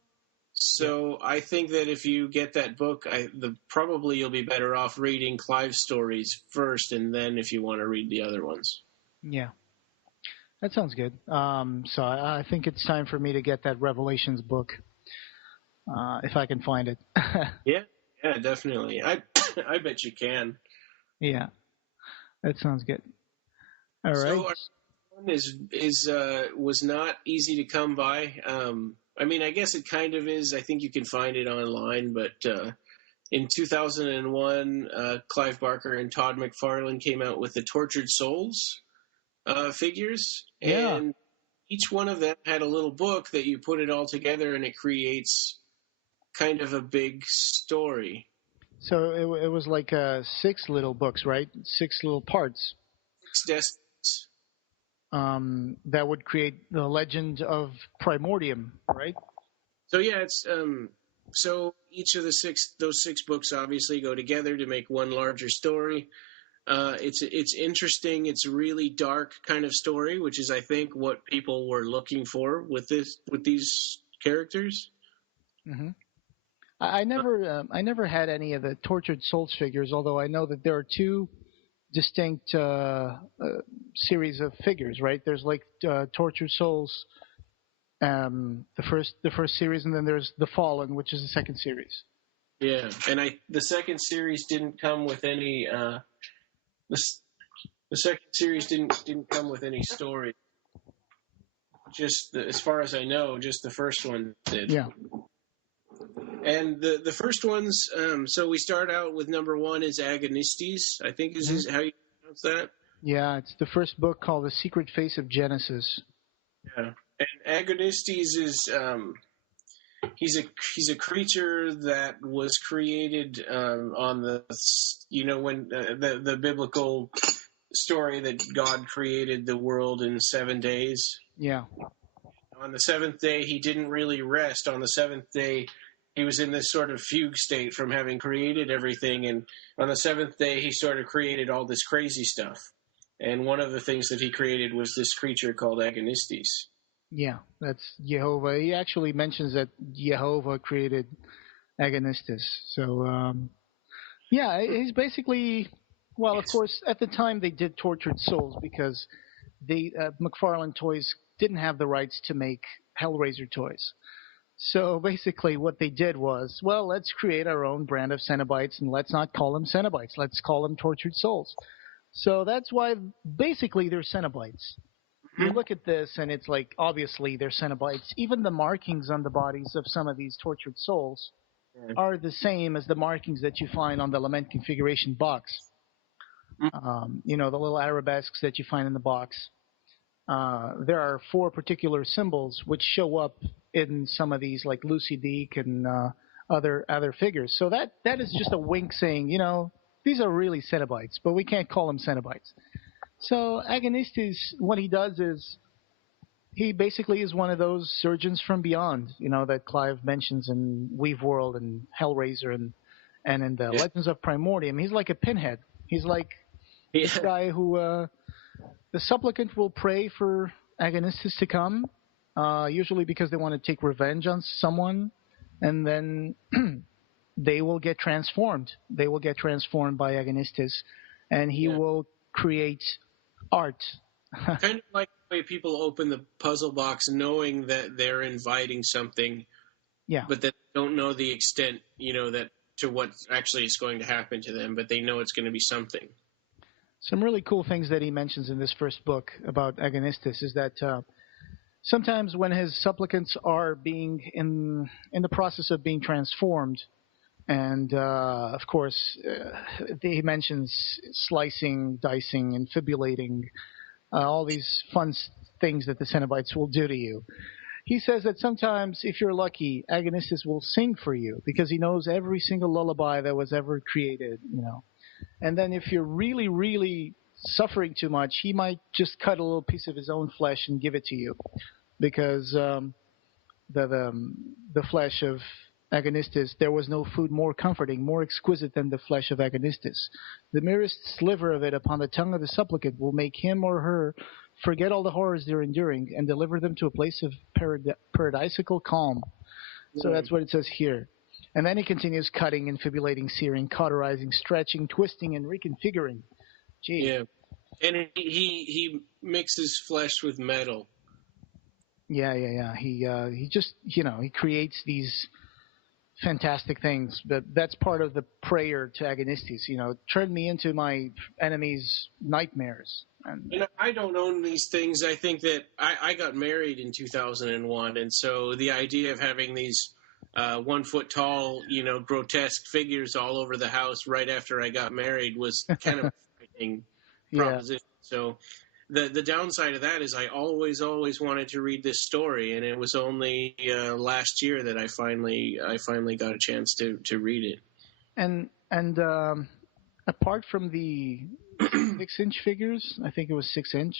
So I think that if you get that book, probably you'll be better off reading Clive's stories first, and then if you want to read the other ones. Yeah. That sounds good. So I think it's time for me to get that Revelations book, if I can find it. Yeah, definitely. I bet you can. Yeah, that sounds good. All right. So our one was not easy to come by. I mean, I guess it kind of is. I think you can find it online, but in 2001, Clive Barker and Todd McFarlane came out with the Tortured Souls figures, and each one of them had a little book that you put it all together, and it creates kind of a big story. So it was like 6 little books, right? 6 little parts. 6 Destinies. That would create the legend of Primordium, right? So yeah, it's so each of those 6 books obviously go together to make one larger story. It's interesting. It's a really dark kind of story, which is I think what people were looking for with these characters. Mm-hmm. I never had any of the Tortured Souls figures, although I know that there are 2 distinct series of figures, right? There's like Tortured Souls, the first series, and then there's The Fallen, which is the second series. Yeah, and the second series didn't come with any. The second series didn't come with any story. Just as far as I know, just the first one did. Yeah. And the first ones, so we start out with number 1 is Agonistes, I think is how you pronounce that. Yeah, it's the first book called The Secret Face of Genesis. Yeah, and Agonistes is he's a creature that was created on the when the biblical story that God created the world in 7 days. Yeah. On the 7th day, he didn't really rest. On the 7th day, he was in this sort of fugue state from having created everything. And on the 7th day, he sort of created all this crazy stuff. And one of the things that he created was this creature called Agonistes. Yeah, that's Jehovah. He actually mentions that Jehovah created Agonistes. So, he's basically Well, of course, at the time they did Tortured Souls because McFarlane Toys didn't have the rights to make Hellraiser toys. So basically what they did was, well, let's create our own brand of Cenobites, and let's not call them Cenobites. Let's call them Tortured Souls. So that's why basically they're Cenobites. You look at this, and it's like, obviously they're Cenobites. Even the markings on the bodies of some of these Tortured Souls are the same as the markings that you find on the Lament Configuration box. The little arabesques that you find in the box. There are 4 particular symbols which show up in some of these, like Lucy Deak and other figures. So that is just a wink saying, these are really Cenobites, but we can't call them Cenobites. So Agonistes, what he does is he basically is one of those surgeons from beyond, that Clive mentions in Weave World and Hellraiser and in the Legends of Primordium. He's like a pinhead. He's like this guy who the supplicant will pray for Agonistes to come, usually because they want to take revenge on someone, and then they will get transformed. They will get transformed by Agonistes, and he will create art. Kind of like the way people open the puzzle box knowing that they're inviting something, but that they don't know the extent, that to what actually is going to happen to them, but they know it's going to be something. Some really cool things that he mentions in this first book about Agonistes is that sometimes when his supplicants are being in the process of being transformed, and of course he mentions slicing, dicing, and fibulating, all these fun things that the Cenobites will do to you. He says that sometimes, if you're lucky, Agonistes will sing for you because he knows every single lullaby that was ever created, And then if you're really, really suffering too much, he might just cut a little piece of his own flesh and give it to you, because the flesh of Agonistes, there was no food more comforting, more exquisite than the flesh of Agonistes. The merest sliver of it upon the tongue of the supplicant will make him or her forget all the horrors they're enduring and deliver them to a place of paradisical calm. So that's what it says here. And then he continues cutting and fibulating, searing, cauterizing, stretching, twisting, and reconfiguring. Gee. Yeah. And he mixes flesh with metal. Yeah. He just, he creates these fantastic things, but that's part of the prayer to Agonistes, turn me into my enemy's nightmares. And I don't own these things. I think that I got married in 2001, and so the idea of having these 1 foot tall, grotesque figures all over the house right after I got married was kind of a frightening proposition. So the downside of that is I always wanted to read this story, and it was only last year that I finally got a chance to read it. And apart from the 6-inch figures, I think it was 6-inch,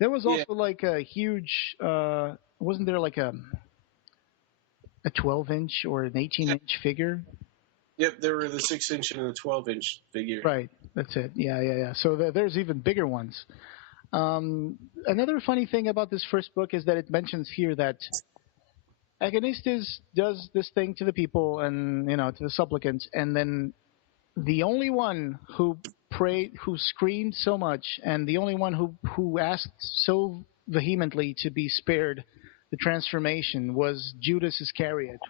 there was also like a huge. Wasn't there like a 12-inch or an 18-inch figure? Yep, there were the 6-inch and the 12-inch figure. Right, that's it. Yeah. So there's even bigger ones. Another funny thing about this first book is that it mentions here that Agonistes does this thing to the people and, to the supplicants, and then the only one who prayed, who screamed so much, and the only one who asked so vehemently to be spared the transformation was Judas Iscariot,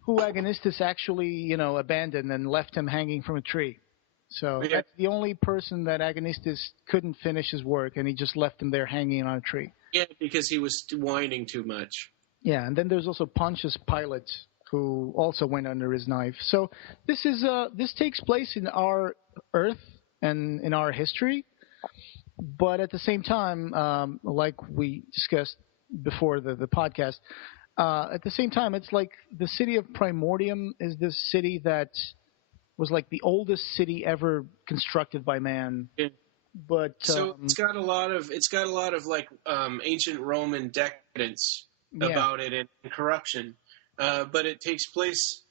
who Agonistes actually, abandoned and left him hanging from a tree. So that's the only person that Agonistes couldn't finish his work, and he just left him there hanging on a tree. Yeah, because he was whining too much. Yeah, and then there's also Pontius Pilate, who also went under his knife. So this takes place in our Earth and in our history, but at the same time, like we discussed before the podcast, at the same time, it's like the city of Primordium is this city that was like the oldest city ever constructed by man. Yeah. But so it's got a lot of like ancient Roman decadence about it and corruption. But it takes place,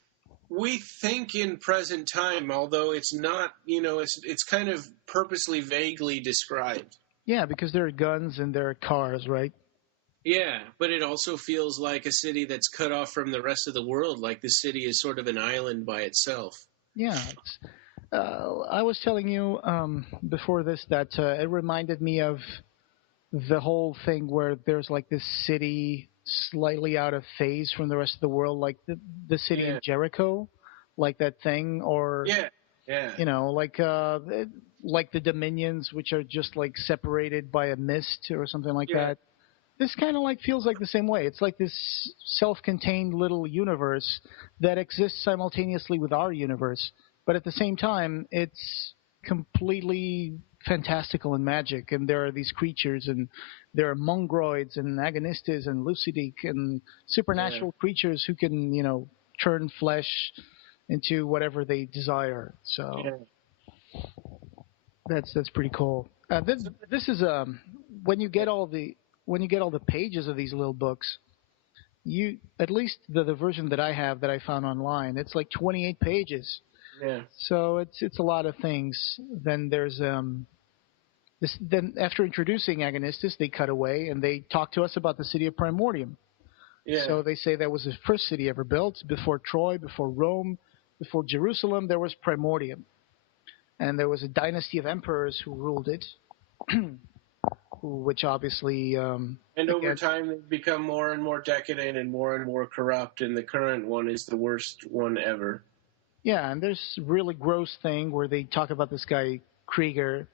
we think, in present time, although it's not, it's kind of purposely vaguely described. Yeah, because there are guns and there are cars, right? Yeah, but it also feels like a city that's cut off from the rest of the world, like the city is sort of an island by itself. Yeah, I was telling you before this that it reminded me of the whole thing where there's like this city slightly out of phase from the rest of the world, like the city in Jericho, like that thing, or like the Dominions, which are just like separated by a mist or something like that. This kind of like feels like the same way. It's like this self-contained little universe that exists simultaneously with our universe, but at the same time, it's completely fantastical and magic. And there are these creatures, and there are mongroids and agonistes and lucidic and supernatural creatures who can, turn flesh into whatever they desire. So that's pretty cool. This is when you get all the pages of these little books, you at least the version that I have that I found online, it's like 28 pages. Yeah. So it's a lot of things. Then there's then after introducing Agonistis, they cut away and they talk to us about the city of Primordium. Yeah. So they say that was the first city ever built. Before Troy, before Rome, before Jerusalem, there was Primordium. And there was a dynasty of emperors who ruled it, which obviously... and over time, they've become more and more decadent and more corrupt, and the current one is the worst one ever. Yeah, and there's a really gross thing where they talk about this guy, Krieger,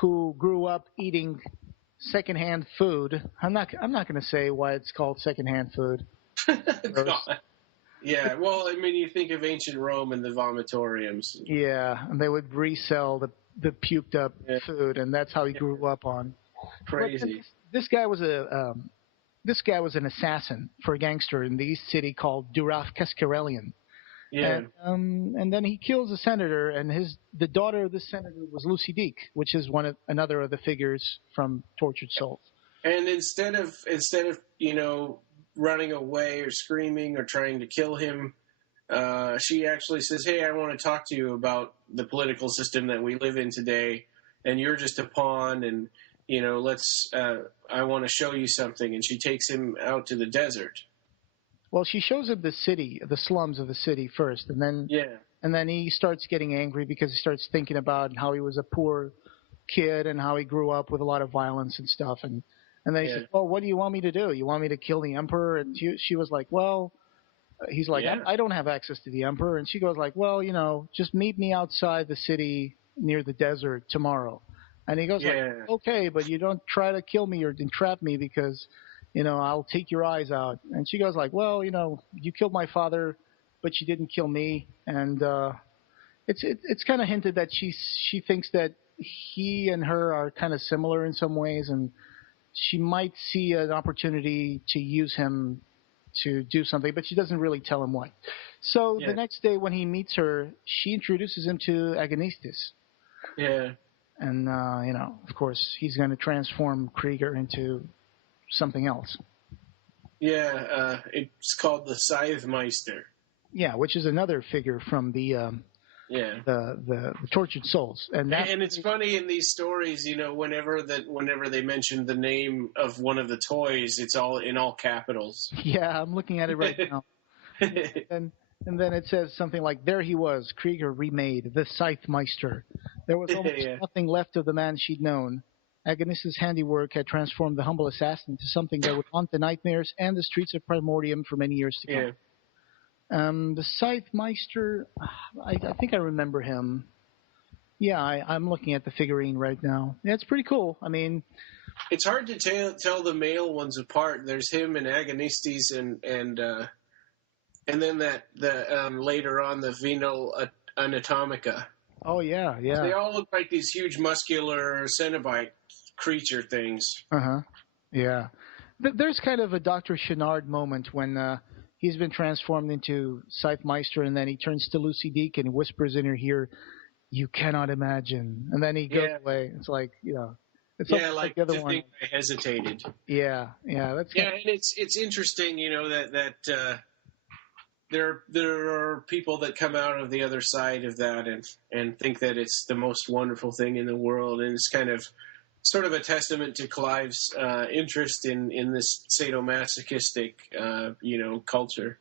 who grew up eating secondhand food. I'm not going to say why it's called secondhand food. God. Yeah, well, I mean, you think of ancient Rome and the vomitoriums. Yeah, and they would resell the puked up food, and that's how he grew up on. Crazy. This guy was an assassin for a gangster in the East City called Duraf Keskarelian. Yeah. And then he kills a senator, and the daughter of this senator was Lucy Deek, which is another of the figures from Tortured Souls. And instead of running away or screaming or trying to kill him, she actually says, "Hey, I want to talk to you about the political system that we live in today, and you're just a pawn, and I want to show you something." And she takes him out to the desert. Well, she shows him the city, the slums of the city first, and then he starts getting angry because he starts thinking about how he was a poor kid and how he grew up with a lot of violence and stuff. And then he says, "Well, what do you want me to do? You want me to kill the emperor?" And she was like, "Well," he's like, I don't have access to the emperor." And she goes like, "Well, just meet me outside the city near the desert tomorrow." And he goes like, "Okay, but you don't try to kill me or entrap me because I'll take your eyes out." And she goes like, "Well, you killed my father, but you didn't kill me." And it's kind of hinted that she thinks that he and her are kind of similar in some ways, and she might see an opportunity to use him to do something, but she doesn't really tell him what. So the next day when he meets her, she introduces him to Agonistis. Yeah. And, of course, he's going to transform Krieger into something else. Yeah, it's called the Scythemeister. Yeah, which is another figure from the Tortured Souls. And it's funny in these stories, whenever they mention the name of one of the toys, it's all in all capitals. Yeah, I'm looking at it right now. And then it says something like, "There he was, Krieger remade, the Scythemeister. There was almost nothing left of the man she'd known. Agonistis' handiwork had transformed the humble assassin into something that would haunt the nightmares and the streets of Primordium for many years to come." The Scythemeister, I think I remember him. Yeah, I'm looking at the figurine right now. Yeah, it's pretty cool. I mean, it's hard to tell the male ones apart. There's him and Agonistis and then later on the Venal Anatomica. Oh yeah. They all look like these huge muscular Cenobite creature things. Yeah. There's kind of a Dr. Chenard moment when he's been transformed into Scythemeister, and then he turns to Lucy Deek and whispers in her ear, "You cannot imagine." And then he goes away. It's like, it's like the other one. I hesitated. Yeah. And it's interesting, that there are people that come out of the other side of that and think that it's the most wonderful thing in the world, and it's kind of sort of a testament to Clive's interest in this sadomasochistic, culture.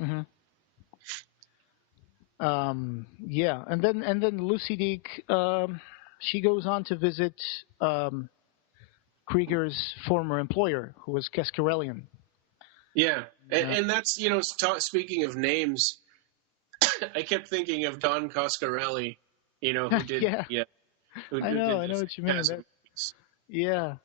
Mm-hmm. Yeah, and then Lucy Deek, she goes on to visit Krieger's former employer, who was Cascarellian. Yeah, and that's, speaking of names, I kept thinking of Don Coscarelli, who did, yeah. I know what you mean. Yeah,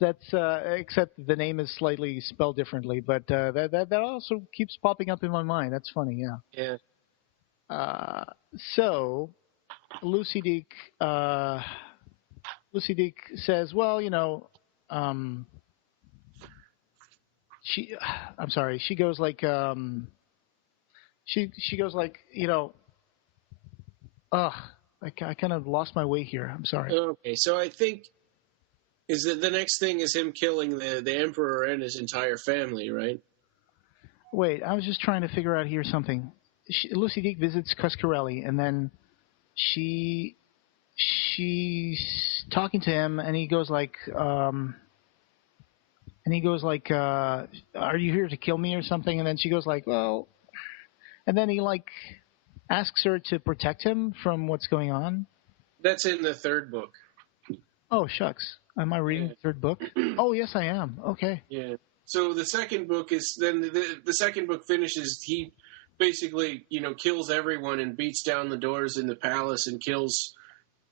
that's except the name is slightly spelled differently, but that also keeps popping up in my mind. That's funny, yeah. Yeah. So Lucy Deek says, well, I'm sorry, she goes like, she goes like, I kind of lost my way here. I'm sorry. Okay, so I think is that the next thing is him killing the emperor and his entire family, right? Wait, I was just trying to figure out here something. Lucy Deek visits Coscarelli, and then she's talking to him, and he goes like, "Are you here to kill me or something?" And then she goes like, "Well," and then he like asks her to protect him from what's going on. That's in the third book. Oh shucks, am I reading the third book? Oh yes, I am. Okay. Yeah. So the second book is then the second book finishes. He basically kills everyone and beats down the doors in the palace and kills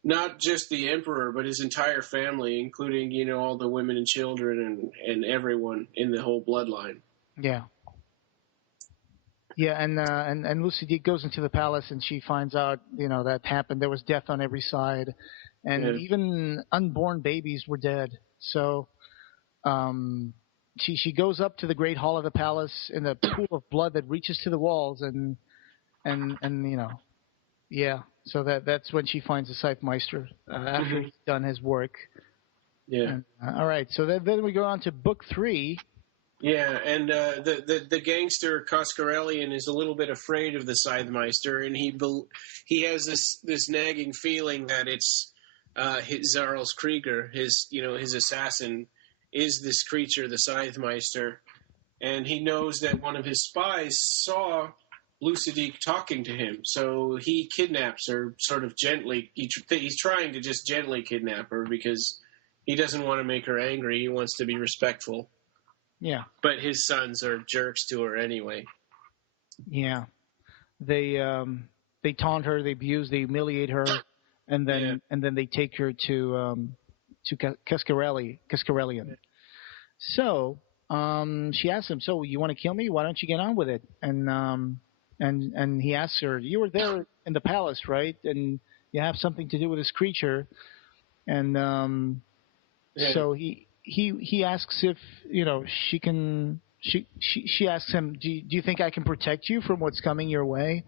not just the emperor but his entire family, including all the women and children and everyone in the whole bloodline. Yeah. Yeah, and Lucy Deek goes into the palace and she finds out that happened. There was death on every side, and even unborn babies were dead. So, she goes up to the great hall of the palace in a pool of blood that reaches to the walls, and yeah. So that's when she finds the Scythemeister after he's done his work. Yeah. And, all right. So then we go on to book 3. Yeah, and the gangster Coscarellian is a little bit afraid of the Scythemeister, and he has this nagging feeling that it's Zarls Krieger, his assassin, is this creature, the Scythemeister, and he knows that one of his spies saw Lucy Deek talking to him, so he kidnaps her sort of gently. He's trying to just gently kidnap her because he doesn't want to make her angry. He wants to be respectful. Yeah. But his sons are jerks to her anyway. Yeah. They taunt her, they abuse, they humiliate her, and then they take her to Cascarellian. So she asks him, "So you want to kill me? Why don't you get on with it?" And he asks her, "You were there in the palace, right? And you have something to do with this creature." And so he asks if she can. She asks him, "Do you think I can protect you from what's coming your way?"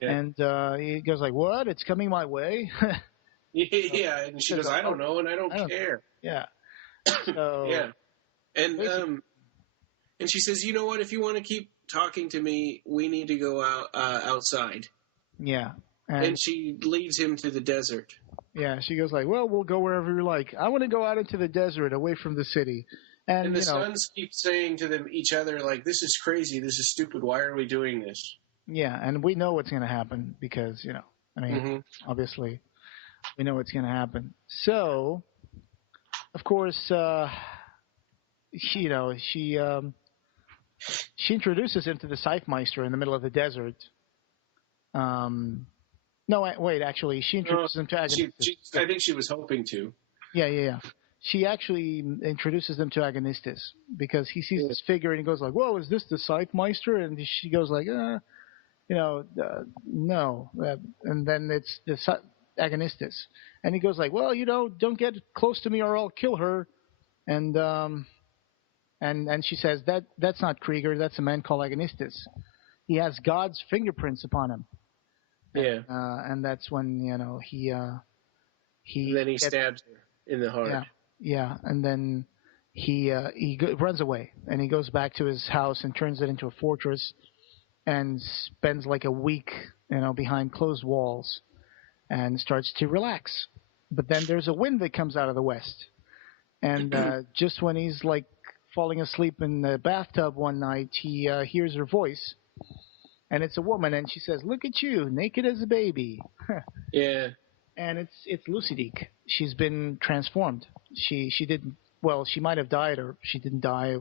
Yeah. And he goes like, "What? It's coming my way?" Yeah, and she goes, "I don't know, and I don't care." Yeah. So, yeah, and she says, "You know what? If you want to keep talking to me, we need to go outside." Yeah, and she leads him to the desert. Yeah, she goes like, "Well, we'll go wherever you like. I want to go out into the desert, away from the city." And the sons keep saying to each other, like, "This is crazy. This is stupid. Why are we doing this?" Yeah, and we know what's going to happen because, obviously, we know what's going to happen. So, of course, she introduces him to the Scythemeister in the middle of the desert. No, wait, actually, she introduces him to Agonistus. I think she was hoping to. Yeah. She actually introduces them to Agonistus because he sees this figure and he goes like, "Whoa, is this the Scythemeister?" And she goes like, no. And then it's the Agonistus. And he goes like, "Well, don't get close to me or I'll kill her." And she says, that's not Krieger, that's a man called Agonistus. He has God's fingerprints upon him. Yeah. And that's when, he and then he stabs her in the heart. Yeah. And then he runs away and he goes back to his house and turns it into a fortress and spends like a week, behind closed walls and starts to relax. But then there's a wind that comes out of the west. And just when he's like falling asleep in the bathtub one night, he hears her voice. and it's a woman, and she says, "Look at you, naked as a baby." Yeah. And it's Lucidique. She's been transformed. She didn't. Well, she might have died, or she didn't die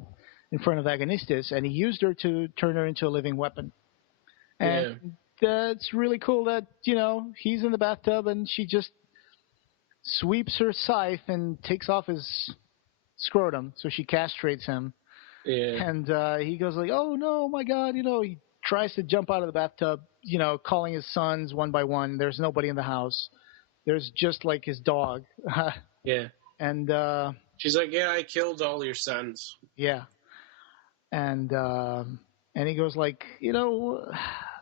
in front of Agonistis, and he used her to turn her into a living weapon. And it's really cool that he's in the bathtub, and she just sweeps her scythe and takes off his scrotum, so she castrates him. Yeah. And he goes like, "Oh no, my God!" He tries to jump out of the bathtub, calling his sons one by one. There's nobody in the house. There's just like his dog. Yeah. And she's like, "Yeah, I killed all your sons." Yeah. And he goes like,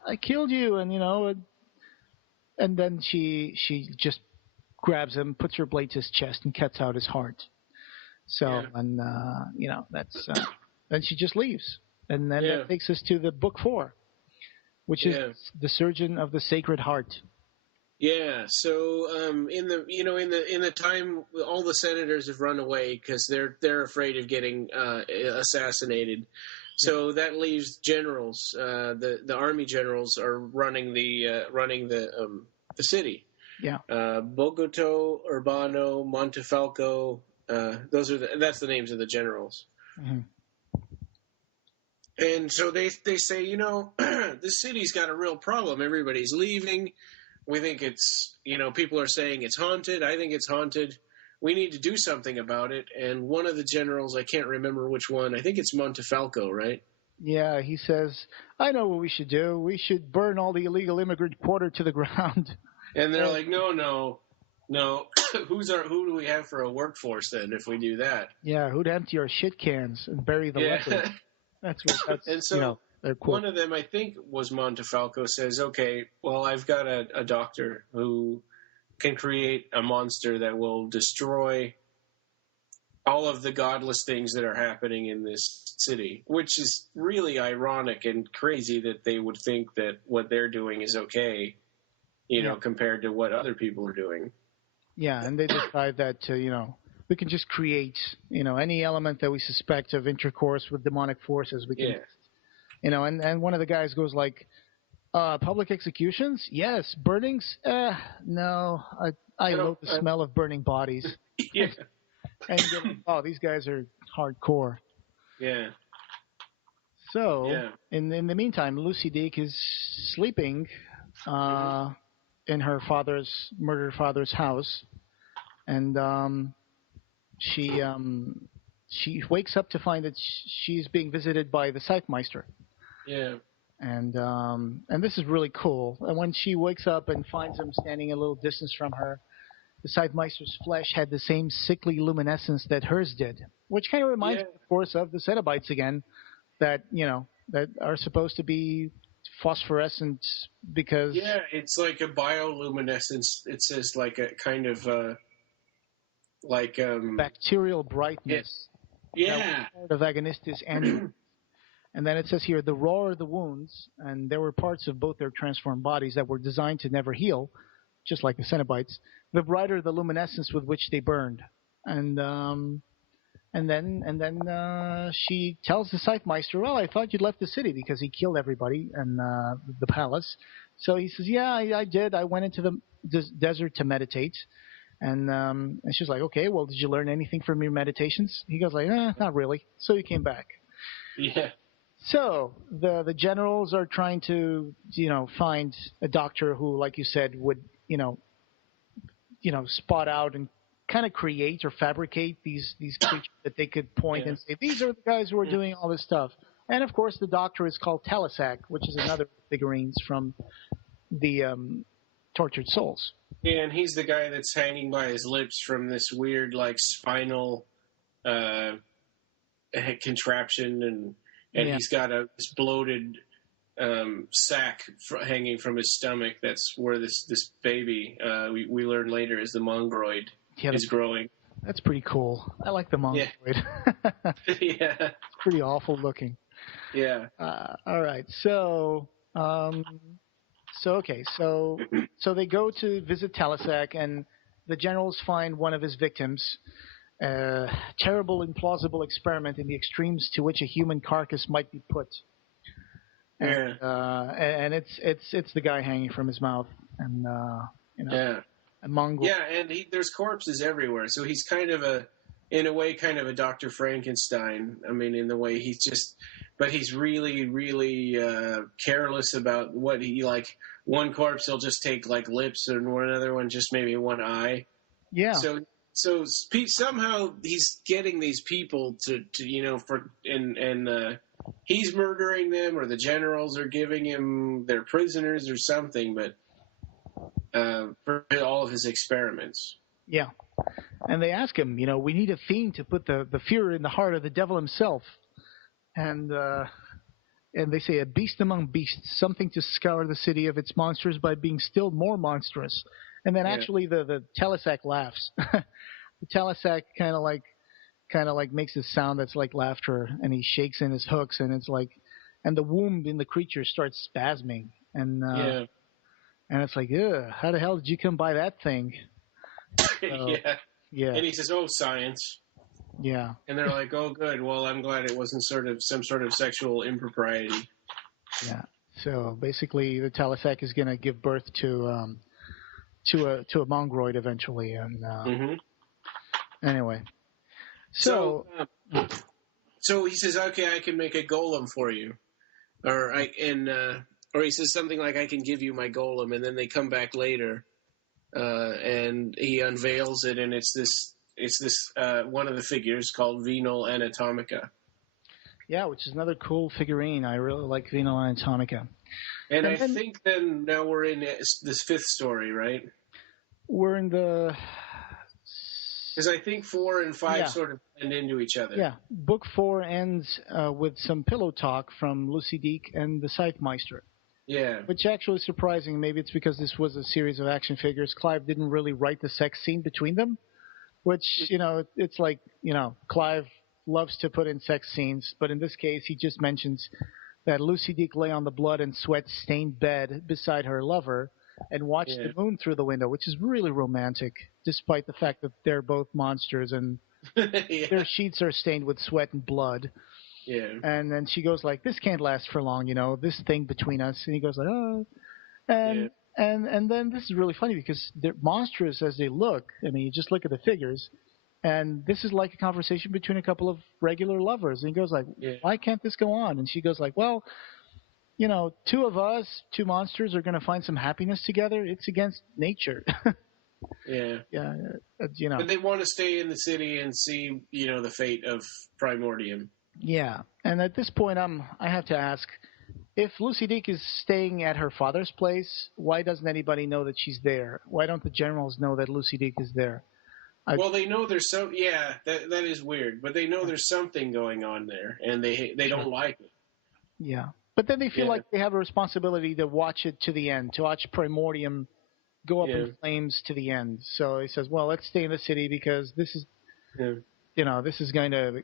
"I killed you," and then she just grabs him, puts her blade to his chest, and cuts out his heart. So, and that's then she just leaves, and then that takes us to the book 4, which is the Surgeon of the Sacred Heart. Yeah. So in the time, all the senators have run away because they're afraid of getting assassinated. So that leaves generals. The army generals are running the city. Yeah. Bogotá, Urbano, Montefalco. That's the names of the generals. Mm-hmm. And so they say, this city's got a real problem. Everybody's leaving. We think it's, people are saying it's haunted. I think it's haunted. We need to do something about it. And one of the generals, I can't remember which one. I think it's Montefalco, right? Yeah, he says, "I know what we should do. We should burn all the illegal immigrant quarter to the ground." And they're like, no. Who do we have for a workforce then if we do that? Yeah, who'd empty our shit cans and bury the lepers? That's and so they're cool. One of them, I think, was Montefalco, says, "Okay, well, I've got a doctor who can create a monster that will destroy all of the godless things that are happening in this city," which is really ironic and crazy that they would think that what they're doing is okay, compared to what other people are doing. Yeah, and they decide that, we can just create, any element that we suspect of intercourse with demonic forces. We can, and one of the guys goes like, "Public executions? Yes. Burnings? No. I love the smell of burning bodies." Yeah. And you go, "Oh, these guys are hardcore." Yeah. So, in the meantime, Lucidique is sleeping in her murdered father's house, and she wakes up to find that she's being visited by the Scythemeister. Yeah. And this is really cool. And when she wakes up and finds him standing a little distance from her, the Scythemeister's flesh had the same sickly luminescence that hers did, which kind of reminds me, of course, of the Cenobites again, that are supposed to be phosphorescent because it's like a bioluminescence. It says like a kind of bacterial brightness. Part of Agonistis and and then it says here, the rawer the wounds, and there were parts of both their transformed bodies that were designed to never heal, just like the Cenobites, the brighter the luminescence with which they burned. And then she tells the Scythemeister, "Well, I thought you'd left the city because he killed everybody in the palace." So he says, "Yeah, I did. I went into the desert to meditate." And she's like, "Okay, well, did you learn anything from your meditations?" He goes like, "Not really." So he came back. Yeah. So the generals are trying to, find a doctor who, like you said, would, spot out and kind of create or fabricate these creatures that they could point and say, these are the guys who are doing all this stuff. And of course, the doctor is called Talisac, which is another figurines from the Tortured Souls. Yeah, and he's the guy that's hanging by his lips from this weird, like, spinal contraption, and he's got this bloated sack hanging from his stomach. That's where this baby, we learn later, is the Mongoloid, is growing. That's pretty cool. I like the Mongoloid. Yeah. It's pretty awful looking. Yeah. All right. So they go to visit Talisac, and the generals find one of his victims. Terrible, implausible experiment in the extremes to which a human carcass might be put. And it's the guy hanging from his mouth, and a Mongol. Yeah, and there's corpses everywhere, so he's kind of in a way, kind of a Dr. Frankenstein. I mean, in the way but he's really, really careless about what he, like, one corpse he'll just take, like, lips, and another one just maybe one eye. Yeah. So somehow he's getting these people to he's murdering them, or the generals are giving him their prisoners or something, but for all of his experiments. Yeah. And they ask him, we need a fiend to put the fear in the heart of the devil himself. And they say, a beast among beasts, something to scour the city of its monsters by being still more monstrous. And then actually the Telesac laughs. The Telesac kind of like makes this sound that's like laughter, and he shakes in his hooks, and it's like, and the womb in the creature starts spasming. And and it's like, ugh, how the hell did you come by that thing? Yeah. And he says, "Oh, science." Yeah. And they're like, "Oh, good. Well, I'm glad it wasn't some sort of sexual impropriety." Yeah. So basically, the Telesac is going to give birth to a Mongoloid eventually, and anyway. So he says, "Okay, I can make a golem for you," or he says something like, "I can give you my golem," and then they come back later. And he unveils it, and it's this one of the figures called Venal Anatomica. Yeah, which is another cool figurine. I really like Venal Anatomica. And I think then now we're in this fifth story, right? We're in the... Because I think 4 and 5 sort of blend into each other. Yeah, book 4 ends with some pillow talk from Lucy Deak and the Scythemeister. Yeah. Which actually is surprising. Maybe it's because this was a series of action figures. Clive didn't really write the sex scene between them, which, it's like, Clive loves to put in sex scenes, but in this case, he just mentions that Lucy Deak lay on the blood and sweat-stained bed beside her lover and watched the moon through the window, which is really romantic, despite the fact that they're both monsters and their sheets are stained with sweat and blood. Yeah. And then she goes like, "This can't last for long, this thing between us." And he goes like, "Oh." And then this is really funny because they're monstrous as they look. I mean, you just look at the figures, and this is like a conversation between a couple of regular lovers. And he goes like, "Why can't this go on?" And she goes like, "Well, two of us, two monsters, are going to find some happiness together. It's against nature." Yeah. Yeah. But they want to stay in the city and see, the fate of Primordium. Yeah, and at this point, I have to ask, if Lucy Deak is staying at her father's place, why doesn't anybody know that she's there? Why don't the generals know that Lucy Deak is there? Well, they know there's that is weird, but they know there's something going on there, and they don't like it. Yeah, but then they feel like they have a responsibility to watch it to the end, to watch Primordium go up in flames to the end. So he says, well, let's stay in the city because this is... this is going to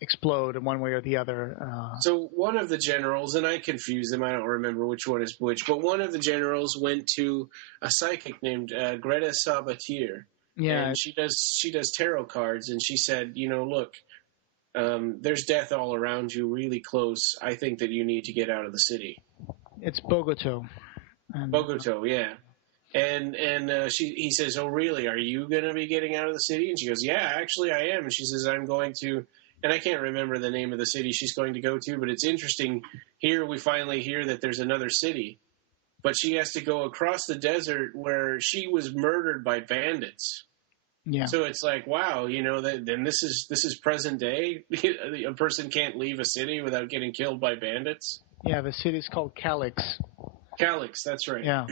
explode in one way or the other. So one of the generals, and I confuse them, I don't remember which one is which, but one of the generals went to a psychic named Greta Sabatier. Yeah. And she does tarot cards, and she said, look, there's death all around you, really close. I think that you need to get out of the city. It's Bogota. Bogota, yeah. And he says, "Oh, really? Are you going to be getting out of the city?" And she goes, "Yeah, actually I am." And she says, "I'm going to," and I can't remember the name of the city she's going to go to, but it's interesting. Here we finally hear that there's another city, but she has to go across the desert where she was murdered by bandits. Yeah. So it's like, wow, then this is present day. A person can't leave a city without getting killed by bandits. Yeah, the city's called Calix. Calix, that's right. Yeah.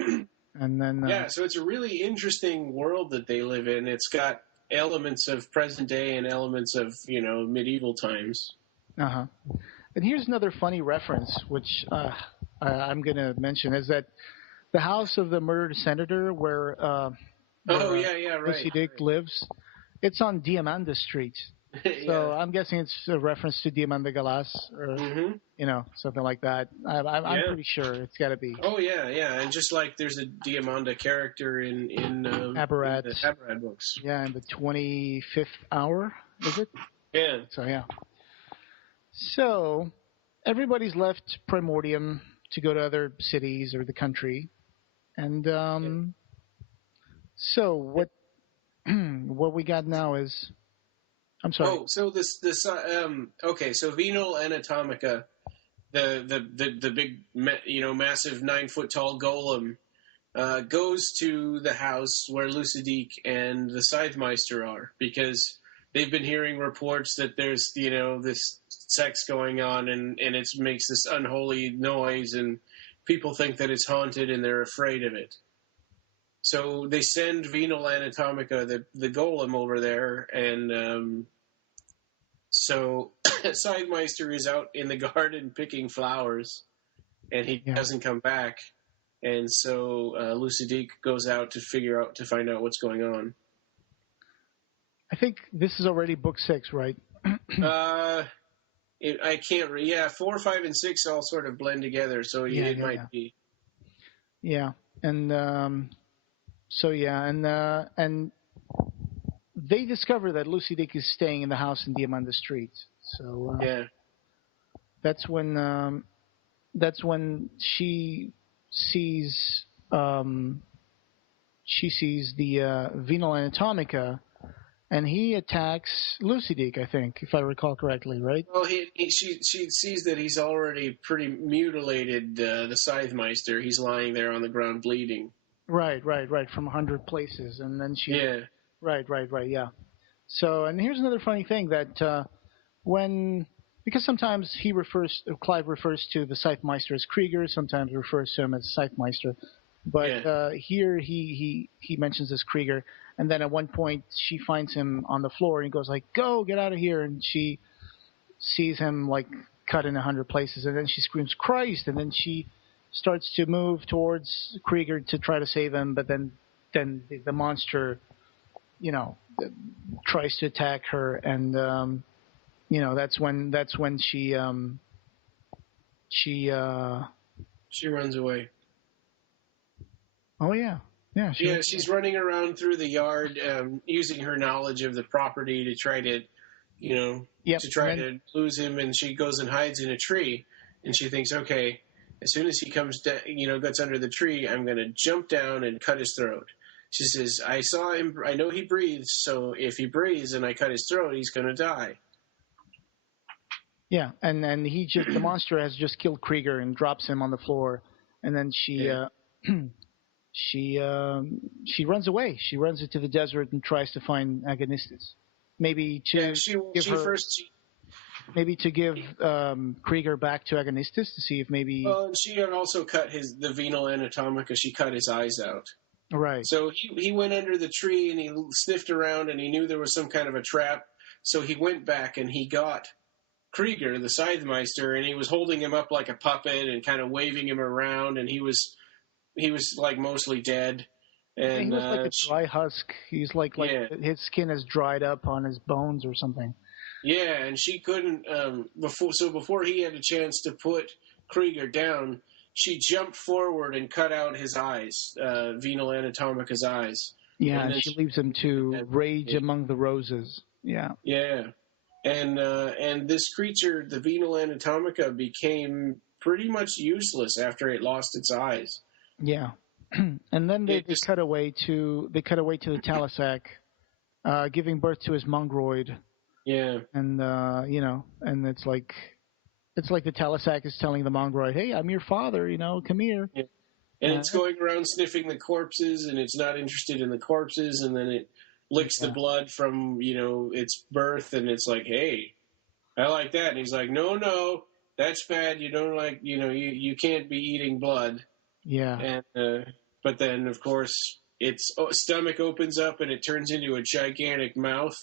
And then so it's a really interesting world that they live in. It's got elements of present day and elements of medieval times. And here's another funny reference, which I'm going to mention, is that the house of the murdered senator, where Lucy Dick lives, it's on Diamanda Street. So I'm guessing it's a reference to Diamanda Galas or something like that. I'm pretty sure it's got to be. Oh yeah, and just like there's a Diamanda character in Aberrat. The Aberrat books. Yeah, in the 25th hour, is it? Yeah. So yeah. So everybody's left Primordium to go to other cities or the country. And so what what we got now is, I'm sorry. Oh, so okay, so Venal Anatomica, the big massive 9-foot tall golem, goes to the house where Lucidique and the Scythemeister are, because they've been hearing reports that there's this sex going on, and it makes this unholy noise, and people think that it's haunted and they're afraid of it. So they send Venal Anatomica, the golem, over there, and so Scythemeister is out in the garden picking flowers, and he doesn't come back. And so Lucidique goes out to find out what's going on. I think this is already book 6, right? I can't. 4, 5, and 6 all sort of blend together, so it might be. Yeah, and and they discover that Lucidique is staying in the house in Diamanda Street. So that's when she sees the Venal Anatomica, and he attacks Lucidique, I think, if I recall correctly, right? Well, she sees that he's already pretty mutilated the Scythemeister. He's lying there on the ground bleeding. Right, from 100 places, and then she. Yeah. Right, yeah. So, and here's another funny thing that because sometimes Clive refers to the Scythemeister as Krieger, sometimes refers to him as Scythemeister, but here he mentions as Krieger, and then at one point she finds him on the floor and he goes like, "Go, get out of here!" And she sees him like cut in 100 places, and then she screams, "Christ!" And then she starts to move towards Krieger to try to save him, but then the monster, tries to attack her, and that's when she runs away. Oh yeah. She's running around through the yard, using her knowledge of the property to try to, to lose him. And she goes and hides in a tree, and she thinks, okay, as soon as he comes down, gets under the tree, I'm going to jump down and cut his throat. She says, I saw him, I know he breathes, so if he breathes and I cut his throat, he's going to die. Yeah, and the monster has just killed Krieger and drops him on the floor, and then she runs away. She runs into the desert and tries to find Agonistis. Maybe to give Krieger back to Agonistis to see if maybe. Well, and she had also cut the Venal Anatomica. She cut his eyes out. Right. So he went under the tree and he sniffed around and he knew there was some kind of a trap. So he went back and he got Krieger, the Scythemeister, and he was holding him up like a puppet and kind of waving him around, and he was like mostly dead. And he was like a dry husk. He's like his skin has dried up on his bones or something. Yeah, and she couldn't before he had a chance to put Krieger down, she jumped forward and cut out his eyes, Venal Anatomica's eyes. Yeah, and she leaves him to rage among the roses. Yeah. Yeah. And this creature, the Venal Anatomica, became pretty much useless after it lost its eyes. Yeah. And then they cut away to the Talisac, giving birth to his Mongroid. Yeah. And and it's like the Talisac is telling the Mongroid, "Hey, I'm your father, come here." Yeah. And it's going around sniffing the corpses, and it's not interested in the corpses, and then it licks the blood from, its birth, and it's like, "Hey, I like that." And he's like, No, that's bad. You don't like, you can't be eating blood. Yeah. And but then, of course, its stomach opens up and it turns into a gigantic mouth,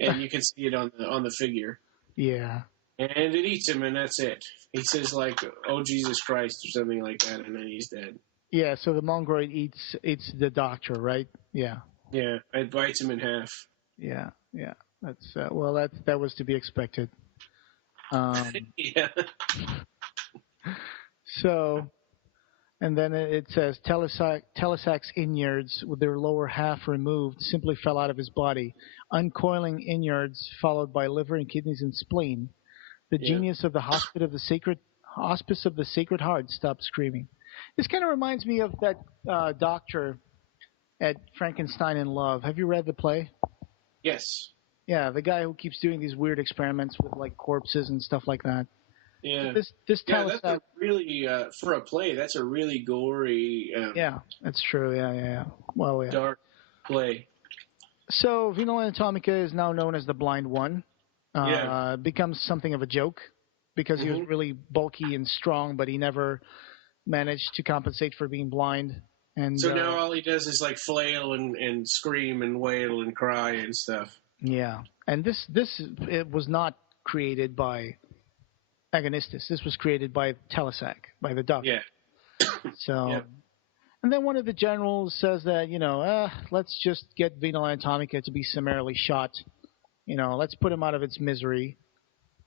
and you can see it on the figure. Yeah. And it eats him, and that's it. He says, like, "Oh, Jesus Christ," or something like that, and then he's dead. Yeah, so the Mongroid eats the doctor, right? Yeah. Yeah, it bites him in half. Yeah. That's that was to be expected. Yeah. So, and then it says Talisac's innards, with their lower half removed, simply fell out of his body. Uncoiling innards, followed by liver and kidneys and spleen. The genius of the hospice of the Sacred Heart stopped screaming. This kind of reminds me of that doctor at Frankenstein in Love. Have you read the play? Yes. Yeah, the guy who keeps doing these weird experiments with like corpses and stuff like that. Yeah. This that's a really for a play. That's a really gory. Yeah, that's true. Yeah. Well, yeah. Dark play. So Venal Anatomica is now known as the Blind One. Becomes something of a joke because he was really bulky and strong, but he never managed to compensate for being blind. And so now all he does is like flail and scream and wail and cry and stuff. Yeah, and it was not created by Agonistis. This was created by Telesac, by the Duck. Yeah. So, and then one of the generals says that let's just get Venal Anatomica to be summarily shot. Let's put him out of its misery.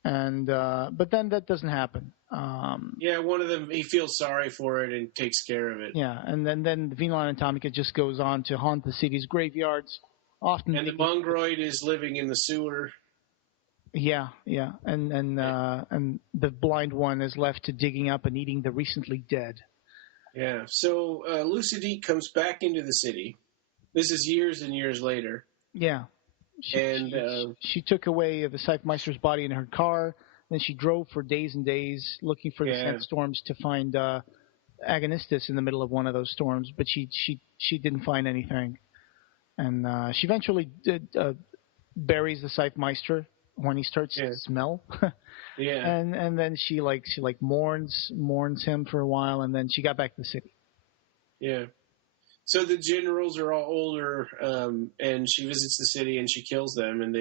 And but then that doesn't happen. One of them, he feels sorry for it and takes care of it. Yeah, and then Venal Anatomica just goes on to haunt the city's graveyards. Often, and the Mongoloid is living in the sewer. Yeah, and the Blind One is left to digging up and eating the recently dead. Yeah. So Lucidite comes back into the city. This is years and years later. Yeah. She took away the Scythemeister's body in her car. Then she drove for days and days looking for the sandstorms to find Agonistis in the middle of one of those storms, but she didn't find anything. And she eventually buries the Scythemeister when he starts to smell. And then she mourns him for a while, and then she got back to the city. Yeah. So the generals are all older, and she visits the city and she kills them, and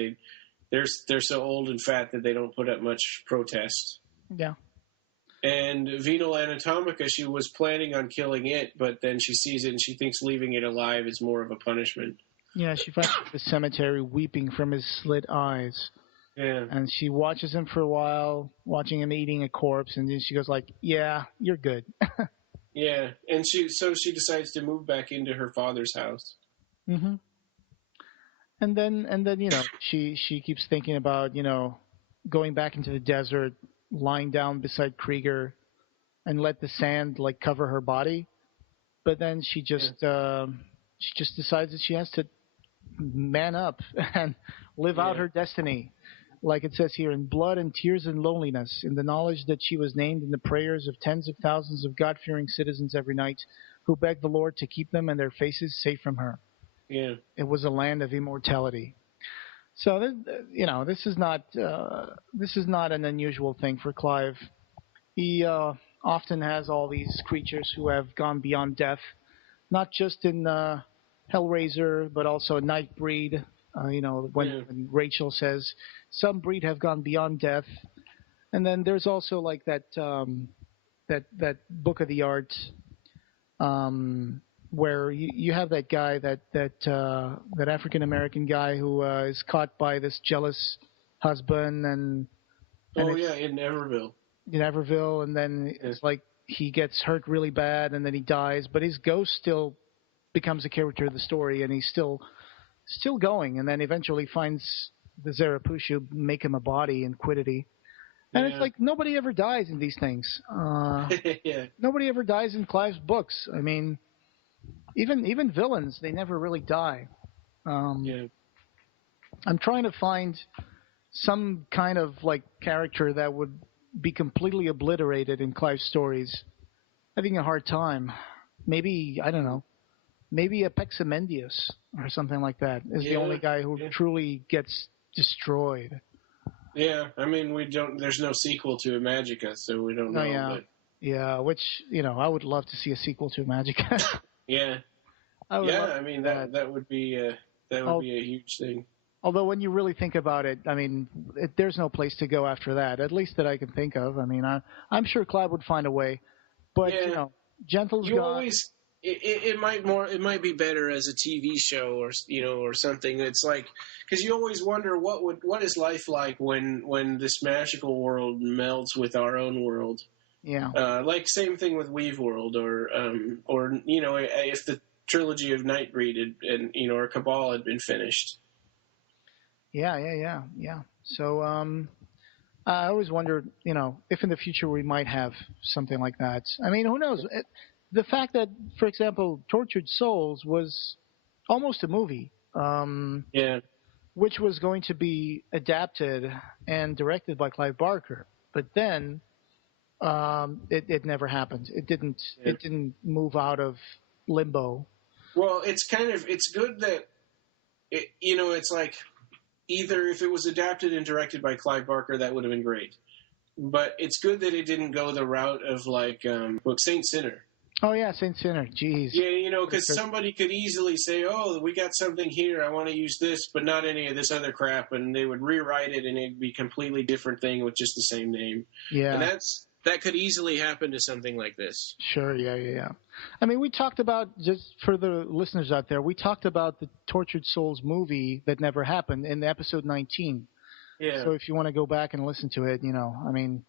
they're so old and fat that they don't put up much protest. Yeah. And Venal Anatomica, she was planning on killing it, but then she sees it and she thinks leaving it alive is more of a punishment. Yeah, she finds him in the cemetery weeping from his slit eyes. Yeah. And she watches him for a while, watching him eating a corpse, and then she goes like, "Yeah, you're good." Yeah, and she decides to move back into her father's house. Mm-hmm. And then she keeps thinking about going back into the desert, lying down beside Krieger, and let the sand cover her body. But then she just decides that she has to man up and live out her destiny. Like it says here, in blood and tears and loneliness, in the knowledge that she was named in the prayers of tens of thousands of God-fearing citizens every night who begged the Lord to keep them and their faces safe from her. Yeah. It was a land of immortality. So, this is not an unusual thing for Clive. He often has all these creatures who have gone beyond death, not just in Hellraiser, but also Nightbreed. When Rachel says some breed have gone beyond death, and then there's also that book of the art where you have that guy that African American guy who is caught by this jealous husband in Everville. In Everville, and then it's like he gets hurt really bad, and then he dies, but his ghost still becomes a character of the story, and he's still going, and then eventually finds the Zarathustra, make him a body in Quiddity. And it's like nobody ever dies in these things. Nobody ever dies in Clive's books. I mean, even villains, they never really die. I'm trying to find some kind of character that would be completely obliterated in Clive's stories. Having a hard time. Maybe, I don't know. Maybe a Pexamendius or something like that is the only guy who truly gets destroyed. Yeah, I mean, there's no sequel to Magica, so we don't know. But... Yeah, which, I would love to see a sequel to Magica. Yeah. I mean, that would be a huge thing. Although when you really think about it, I mean, there's no place to go after that, at least that I can think of. I mean, I'm sure Clive would find a way. But, Gentle's gone. It might be better as a TV show or something. It's like, because you always wonder what is life like when this magical world melds with our own world. Yeah. Same thing with Weave World or if the trilogy of Nightbreed or Cabal had been finished. Yeah. So I always wondered, if in the future we might have something like that. I mean, who knows? The fact that, for example, Tortured Souls was almost a movie, Yeah. which was going to be adapted and directed by Clive Barker, but then it never happened. It didn't. Yeah. It didn't move out of limbo. Well, it's good that it's like either if it was adapted and directed by Clive Barker, that would have been great. But it's good that it didn't go the route of Saint Sinner. Oh yeah, Saint Sinner. Jeez. Yeah, because somebody could easily say, "Oh, we got something here. I want to use this, but not any of this other crap," and they would rewrite it, and it'd be a completely different thing with just the same name. Yeah. And that could easily happen to something like this. Sure. Yeah. I mean, we talked about, just for the listeners out there, we talked about the Tortured Souls movie that never happened in episode 19. Yeah. So if you want to go back and listen to it, I mean,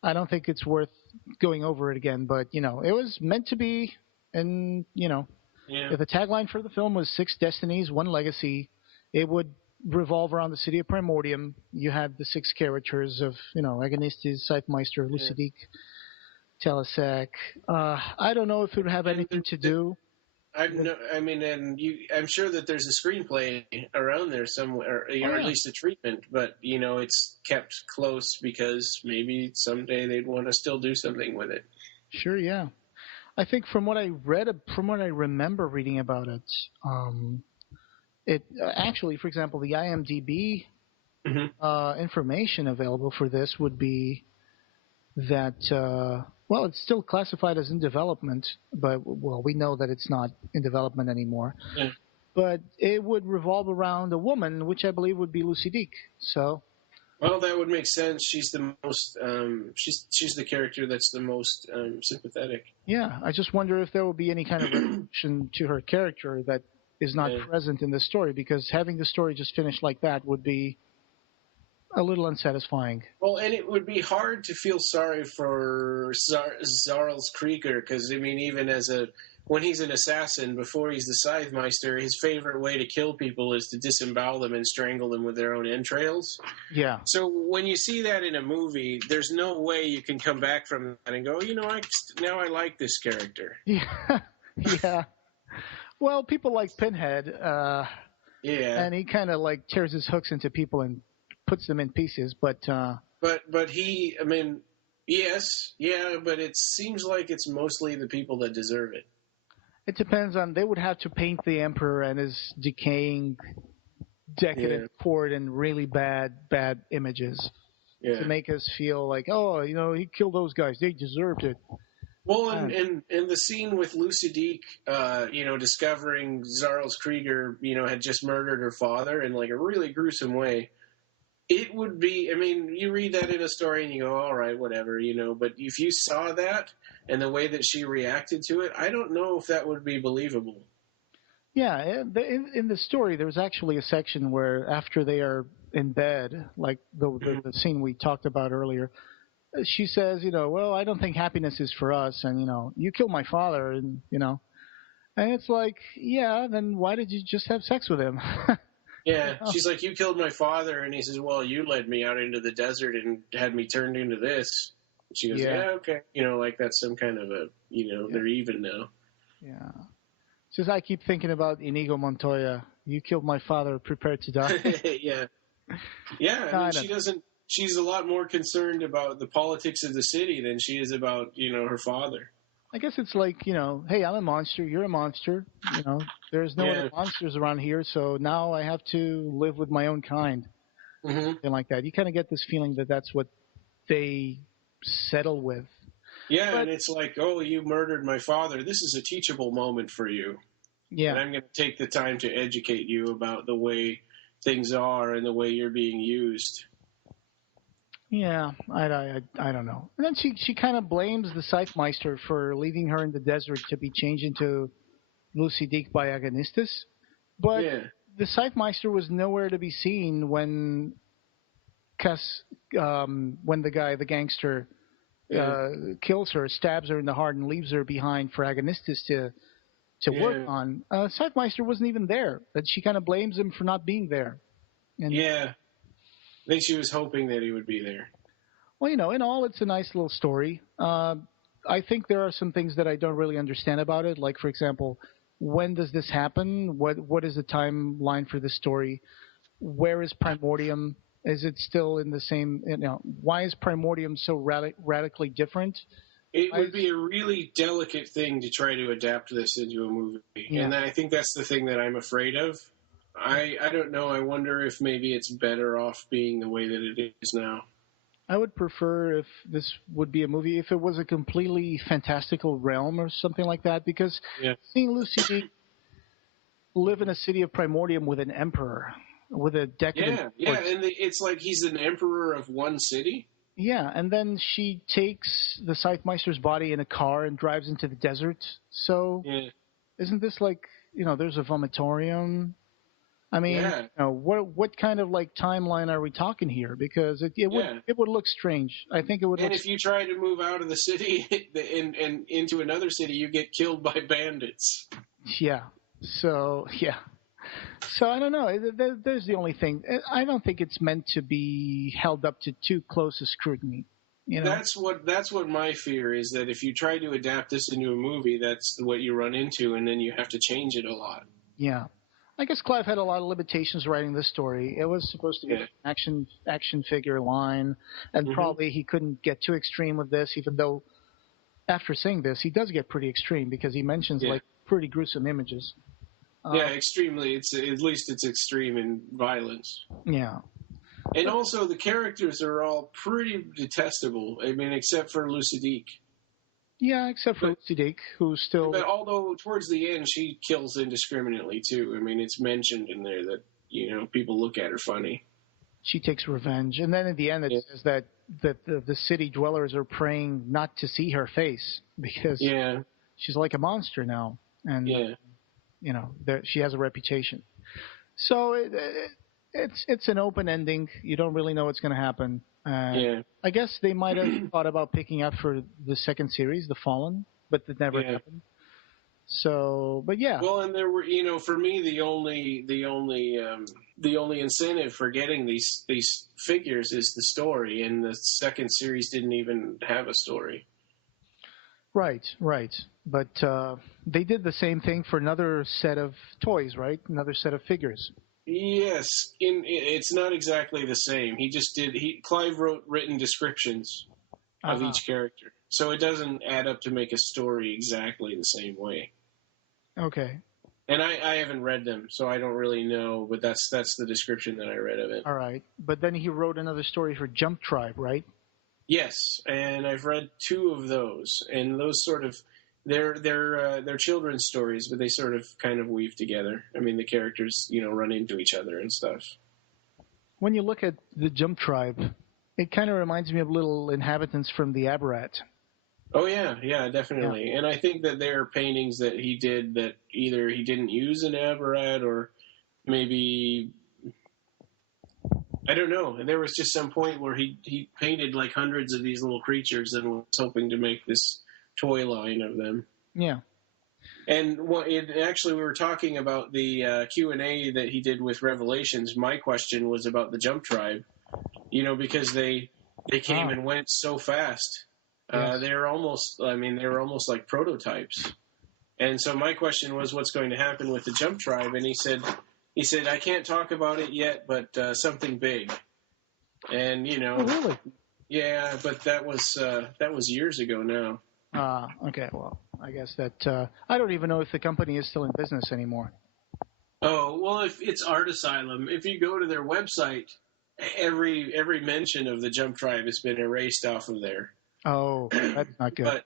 I don't think it's worth going over it again, but, it was meant to be, and, if the tagline for the film was 6 Destinies, 1 Legacy, it would revolve around the city of Primordium. You had the 6 characters of, Agonistes, Scythemeister, Lucidique, Telesec. I don't know if it would have anything to do. I'm sure that there's a screenplay around there somewhere, or at least a treatment, but it's kept close because maybe someday they'd want to still do something with it. Sure, yeah. I think from what I remember reading about it, it actually, for example, the IMDb information available for this would be that. Well, it's still classified as in development, but, we know that it's not in development anymore. Yeah. But it would revolve around a woman, which I believe would be Lucidique. So. Well, that would make sense. She's the most. She's the character that's the most sympathetic. Yeah, I just wonder if there will be any kind of resolution to her character that is not present in the story, because having the story just finished like that would be a little unsatisfying. Well, and it would be hard to feel sorry for Zarls Krieger, because, I mean, even when he's an assassin, before he's the Scythemeister, his favorite way to kill people is to disembowel them and strangle them with their own entrails. Yeah. So when you see that in a movie, there's no way you can come back from that and go, now I like this character. Yeah. Yeah. Well, people like Pinhead. And he kind of tears his hooks into people and puts them in pieces, but he, I mean, yes, yeah, but it seems like it's mostly the people that deserve it. It depends on. They would have to paint the Emperor and his decaying, decadent court in really bad images to make us feel like, he killed those guys, they deserved it. Well, and the scene with Lucidique, discovering Zarls Krieger, had just murdered her father in a really gruesome way. It would be, I mean, you read that in a story and you go, all right, whatever, but if you saw that and the way that she reacted to it, I don't know if that would be believable. Yeah, in the story, there's actually a section where after they are in bed, like the scene we talked about earlier, she says, well, I don't think happiness is for us, and, you killed my father, and, and it's like, yeah, then why did you just have sex with him? Yeah, she's like, you killed my father, and he says, well, you led me out into the desert and had me turned into this. And she goes, yeah, okay. That's some kind of they're even now. Yeah. She says, I keep thinking about Inigo Montoya. You killed my father, prepare to die. Yeah. Yeah, she's a lot more concerned about the politics of the city than she is about, her father. I guess it's like, hey, I'm a monster, you're a monster. There's no other monsters around here, so now I have to live with my own kind. Mm-hmm. Something like that. You kind of get this feeling that that's what they settle with. Yeah, and it's like, oh, you murdered my father. This is a teachable moment for you. Yeah. And I'm going to take the time to educate you about the way things are and the way you're being used. Yeah, I don't know. And then she kind of blames the Scythemeister for leaving her in the desert to be changed into Lucidique by Agonistes. But the Scythemeister was nowhere to be seen when the gangster kills her, stabs her in the heart, and leaves her behind for Agonistes to work on. Scythemeister wasn't even there. But she kind of blames him for not being there. And I think she was hoping that he would be there. Well, in all, it's a nice little story. I think there are some things that I don't really understand about it. Like, for example, when does this happen? What is the timeline for this story? Where is Primordium? Is it still in the same? Why is Primordium so radically different? It would be a really delicate thing to try to adapt this into a movie, and I think that's the thing that I'm afraid of. I don't know. I wonder if maybe it's better off being the way that it is now. I would prefer if this would be a movie, if it was a completely fantastical realm or something like that, because seeing Lucy live in a city of Primordium with an emperor, with a decadent... Yeah, and it's like he's an emperor of one city? Yeah, and then she takes the Scythemeister's body in a car and drives into the desert. So, isn't this like, there's a vomitorium? I mean, what kind of like timeline are we talking here? Because it would look strange. I think it would. And if you try to move out of the city and into another city, you get killed by bandits. Yeah. So I don't know. There's the only thing. I don't think it's meant to be held up to too close a scrutiny. That's what my fear is, that if you try to adapt this into a movie, that's what you run into, and then you have to change it a lot. Yeah. I guess Clive had a lot of limitations writing this story. It was supposed to be an action figure line, and probably he couldn't get too extreme with this, even though after saying this, he does get pretty extreme because he mentions like pretty gruesome images. Extremely. At least it's extreme in violence. Yeah. And also the characters are all pretty detestable. I mean, except for Lucidique. Yeah, except for Lucidique, who's still... But although towards the end she kills indiscriminately, too. I mean, it's mentioned in there that, people look at her funny. She takes revenge. And then at the end it says that the city dwellers are praying not to see her face because she's like a monster now. And, she has a reputation. So it's an open ending. You don't really know what's going to happen. I guess they might have thought about picking up for the second series, The Fallen, but that never happened. So, but yeah. Well, and there were, for me, the only incentive for getting these figures is the story, and the second series didn't even have a story. Right. But they did the same thing for another set of toys, right? Another set of figures. Yes, it's not exactly the same. Clive wrote written descriptions of each character, so it doesn't add up to make a story exactly the same way. Okay. And I haven't read them, so I don't really know, but that's the description that I read of it. All right, but then he wrote another story for Jump Tribe, right? Yes, and I've read 2 of those, and those sort of... They're children's stories, but they sort of kind of weave together. I mean, the characters, run into each other and stuff. When you look at the Jump Tribe, it kind of reminds me of little inhabitants from the Aberrat. Oh, yeah, definitely. Yeah. And I think that there are paintings that he did that either he didn't use an Aberrat or maybe... I don't know. There was just some point where he painted like hundreds of these little creatures and was hoping to make this toy line of them. Yeah. And actually, we were talking about the Q&A that he did with Revelations. My question was about the Jump Tribe, because they came and went so fast. Yes. They were almost like prototypes. And so my question was, what's going to happen with the Jump Tribe? And he said, I can't talk about it yet, but something big. And Oh, really? Yeah, but that was years ago now. Okay, well, I guess that I don't even know if the company is still in business anymore. Oh, well, if it's Art Asylum, if you go to their website, every mention of the Jump Tribe has been erased off of there. Oh, that's not good. But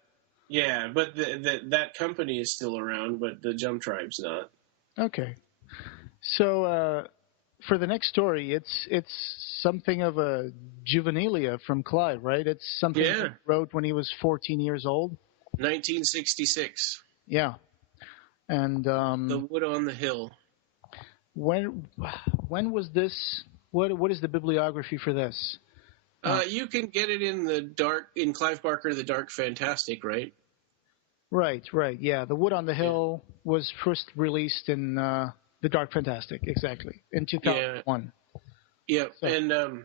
that company is still around, but the Jump Tribe's not. Okay. So for the next story, it's something of a juvenilia from Clive, right? It's something he wrote when he was 14 years old. 1966. Yeah. And The Wood on the Hill. When was this? What is the bibliography for this? You can get it in Clive Barker, The Dark Fantastic, right? Right. Yeah, The Wood on the Hill was first released in The Dark Fantastic, exactly, in 2001. Yeah, so. And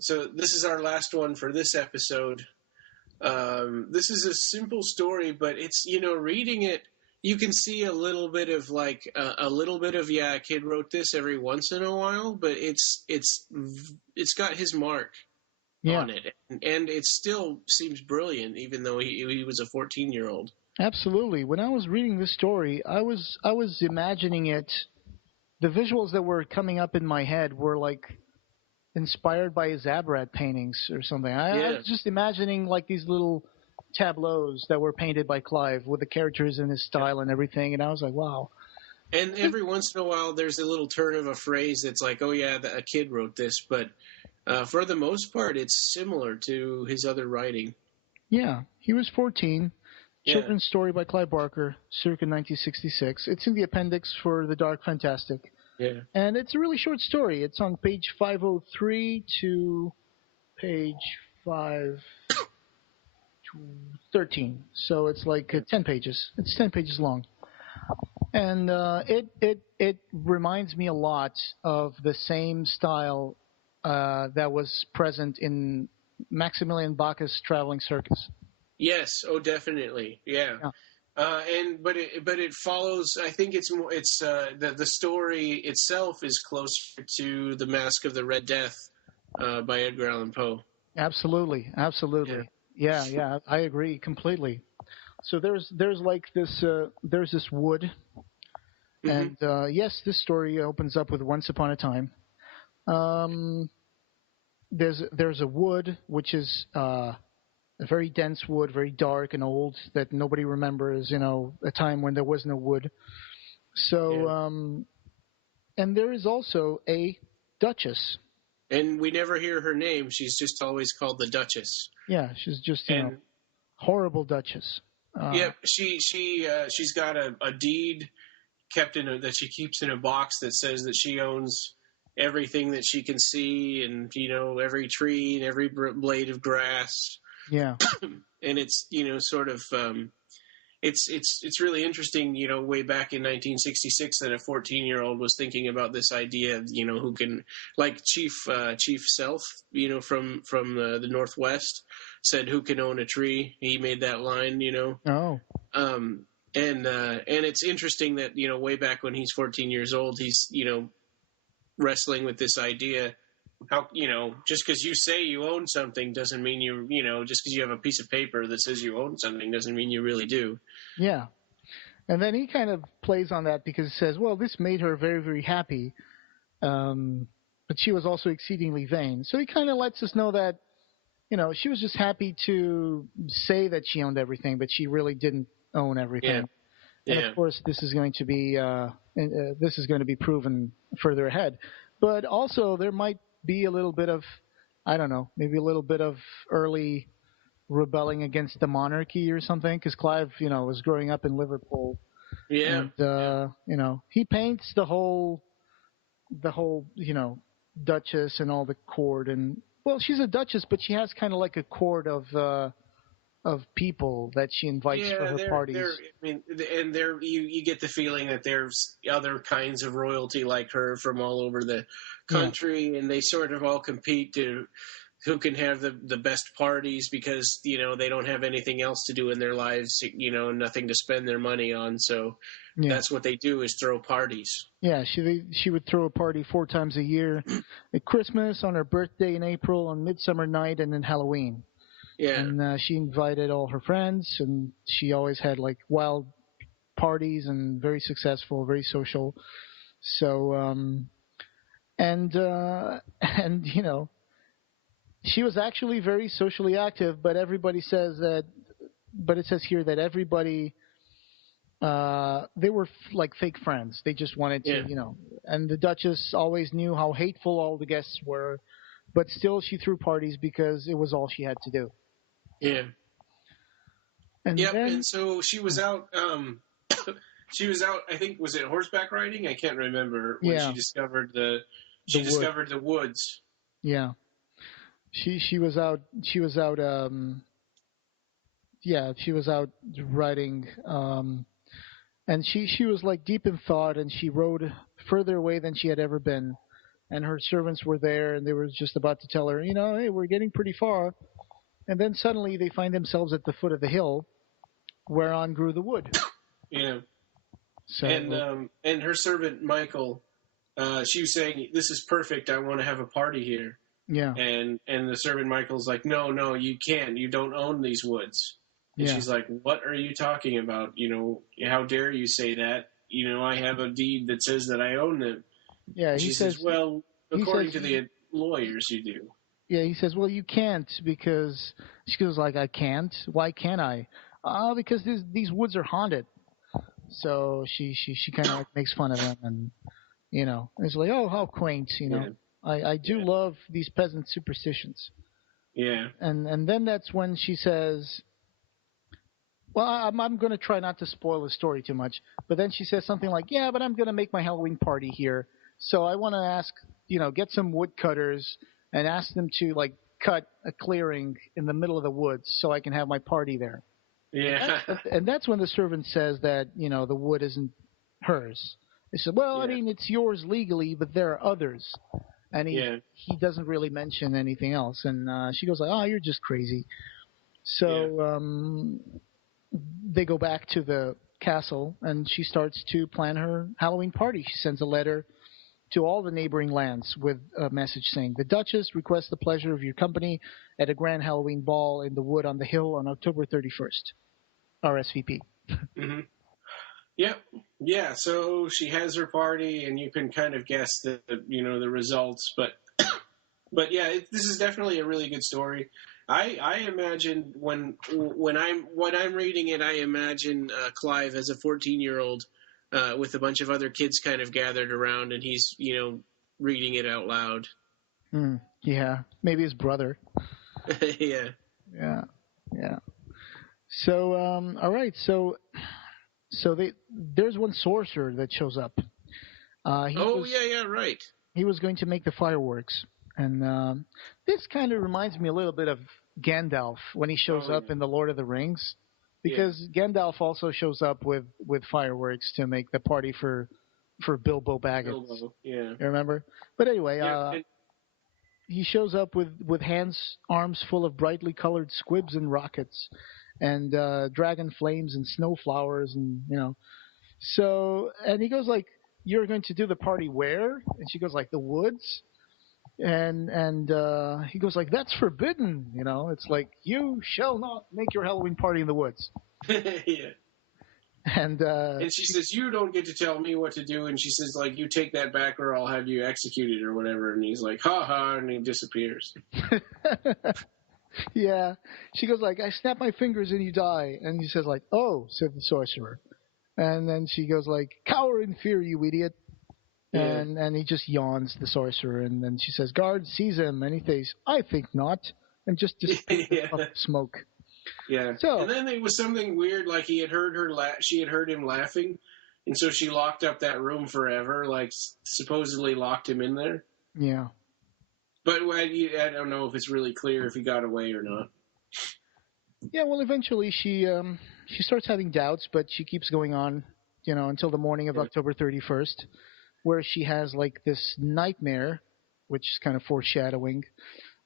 So this is our last one for this episode. This is a simple story, but it's, reading it, you can see a little bit of a kid wrote this every once in a while, but it's got his mark on it, and it still seems brilliant, even though he was a 14-year-old. Absolutely. When I was reading this story, I was imagining it. The visuals that were coming up in my head were like inspired by Zabrat paintings or something. I was just imagining like these little tableaus that were painted by Clive with the characters in his style and everything, and I was like, wow. And every once in a while, there's a little turn of a phrase that's like, oh yeah, a kid wrote this, but for the most part, it's similar to his other writing. Yeah, he was 14. Children's story by Clive Barker, circa 1966. It's in the appendix for The Dark Fantastic. Yeah. And it's a really short story. It's on page 503 to page 513. So it's like 10 pages. It's 10 pages long. And it reminds me a lot of the same style that was present in Maximilian Bach's Traveling Circus. Yes. Oh, definitely. Yeah. But it follows. I think it's more. It's the story itself is closer to The Mask of the Red Death by Edgar Allan Poe. Absolutely. Yeah. I agree completely. So there's like this there's this wood, and yes, this story opens up with Once Upon a Time. There's a wood which is a very dense wood, very dark and old, that nobody remembers, a time when there was no wood. So, and there is also a Duchess. And we never hear her name. She's just always called the Duchess. Yeah, she's just, horrible Duchess. Yep, she's got a deed that she keeps in a box that says that she owns everything that she can see, and, every tree and every blade of grass. Yeah. And it's, sort of, it's really interesting, way back in 1966 that a 14-year-old was thinking about this idea of, who can, like Chief Self, from the Northwest said, who can own a tree? He made that line, Oh. And it's interesting that, way back when he's 14 years old, he's, wrestling with this idea. How, just because you say you own something doesn't mean just because you have a piece of paper that says you own something doesn't mean you really do. Yeah. And then he kind of plays on that because he says, well, this made her very, very happy. But she was also exceedingly vain. So he kind of lets us know that, she was just happy to say that she owned everything, but she really didn't own everything. Yeah. And of course, this is going to be proven further ahead. But also, there might be a little bit of, I don't know, maybe a little bit of early rebelling against the monarchy or something, because Clive, was growing up in Liverpool. Yeah. And, he paints the whole, Duchess and all the court. And, well, she's a Duchess, but she has kind of like a court of people that she invites for her parties. And you get the feeling that there's other kinds of royalty like her from all over the country, and they sort of all compete to who can have the best parties because, they don't have anything else to do in their lives, nothing to spend their money on. So that's what they do is throw parties. Yeah, she would throw a party 4 times a year, at Christmas, on her birthday in April, on Midsummer Night, and then Halloween. Yeah. And she invited all her friends, and she always had like wild parties and very successful, very social. So, she was actually very socially active, but it says here that everybody, they were like fake friends. They just wanted to, and the Duchess always knew how hateful all the guests were, but still she threw parties because it was all she had to do. Yeah. And so she was out. I think, was it horseback riding? I can't remember when she discovered the woods. Yeah. She was out. She was out. She was out riding. And she was like deep in thought, and she rode further away than she had ever been. and her servants were there, and they were just about to tell her, hey, we're getting pretty far. And then suddenly they find themselves at the foot of the hill whereon grew the wood. Yeah. So, and her servant Michael, she was saying, "This is perfect. I want to have a party here." Yeah. And the servant Michael's like, "No, you can't. You don't own these woods." And she's like, "What are you talking about? How dare you say that? I have a deed that says that I own them." Yeah, and she says, "Well, according to the lawyers, you do." Yeah, he says, "Well, you can't," because she goes like, "I can't. Why can't I?" Because these woods are haunted. So she kind of like makes fun of him, and it's like, "Oh, how quaint!" Yeah. I do love these peasant superstitions. Yeah. And then that's when she says, well, I'm going to try not to spoil the story too much, but then she says something like, "Yeah, but I'm going to make my Halloween party here, so I want to ask, get some woodcutters and ask them to like cut a clearing in the middle of the woods so I can have my party there." Yeah. And that's when the servant says that the wood isn't hers. He said, "Well, I mean, it's yours legally, but there are others." And he doesn't really mention anything else. And she goes like, "Oh, you're just crazy." So they go back to the castle, and she starts to plan her Halloween party. She sends a letter to all the neighboring lands with a message saying, "The Duchess requests the pleasure of your company at a grand Halloween ball in the wood on the hill on October 31st. RSVP." Mm-hmm. Yep. Yeah. So she has her party, and you can kind of guess the results, but yeah, this is definitely a really good story. I imagine when I'm reading it, I imagine Clive as a 14-year-old with a bunch of other kids kind of gathered around, and he's reading it out loud. Yeah, maybe his brother. Yeah. Yeah. So all right, so there's one sorcerer that shows up. Right. He was going to make the fireworks, and this kind of reminds me a little bit of Gandalf when he shows up in The Lord of the Rings, because Gandalf also shows up with fireworks to make the party for Bilbo Baggins. Bilbo, yeah. You remember? But anyway, he shows up with arms full of brightly colored squibs and rockets, and dragon flames and snow flowers, and So, and he goes like, "You're going to do the party where?" And she goes like, "The woods." And he goes like, "That's forbidden." It's like, "You shall not make your Halloween party in the woods." Yeah. And she says, "You don't get to tell me what to do." And she says, like, "You take that back or I'll have you executed," or whatever. And he's like, "Ha ha," and he disappears. Yeah. She goes like, "I snap my fingers and you die." And he says like, "Oh," said the sorcerer. And then she goes like, "Cower in fear, you idiot." Yeah. And he just yawns, the sorcerer. And then she says, "Guard, seize him." And he says, "I think not." And just disappears of smoke. Yeah. So, and then it was something weird, like he had heard her she had heard him laughing, and so she locked up that room forever, like supposedly locked him in there. Yeah. But I don't know if it's really clear if he got away or not. Yeah, well, eventually she starts having doubts, but she keeps going on, until the morning of October 31st, where she has like this nightmare, which is kind of foreshadowing,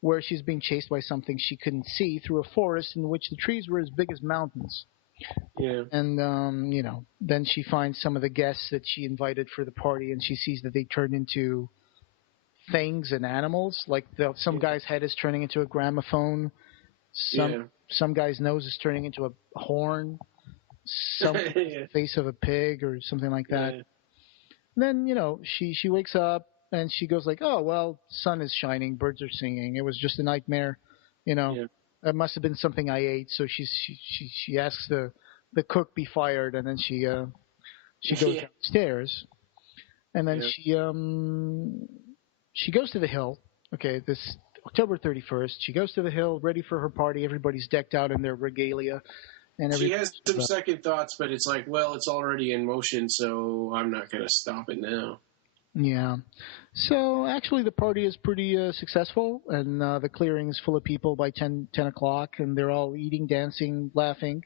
where she's being chased by something she couldn't see through a forest in which the trees were as big as mountains. Yeah. And then she finds some of the guests that she invited for the party, and she sees that they turned into things and animals. Like some guy's head is turning into a gramophone. Some guy's nose is turning into a horn. Some face of a pig or something like that. Yeah. Then she wakes up and she goes like, "Oh well, sun is shining, birds are singing. It was just a nightmare. It must have been something I ate." So she asks the cook be fired, and then she goes downstairs, and then she goes to the hill. Okay, this October 31st, she goes to the hill, ready for her party. Everybody's decked out in their regalia. And she has some second thoughts, but it's like, well, it's already in motion, so I'm not going to stop it now. Yeah. So actually the party is pretty successful, and the clearing is full of people by 10 o'clock, and they're all eating, dancing, laughing.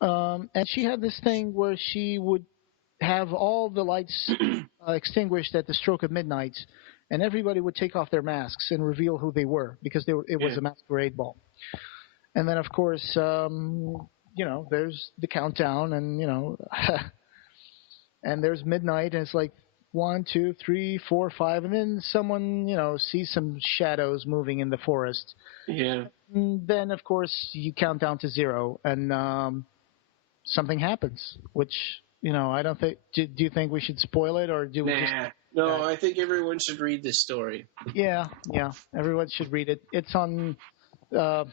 And she had this thing where she would have all the lights extinguished at the stroke of midnight, and everybody would take off their masks and reveal who they were because it was a masquerade ball. And then, of course, there's the countdown, and and there's midnight, and it's like 1, 2, 3, 4, 5, and then someone sees some shadows moving in the forest. Yeah. And then, of course, you count down to 0, and something happens, which I don't think. Do you think we should spoil it, or do we just? No, I think everyone should read this story. Yeah, everyone should read it. It's on The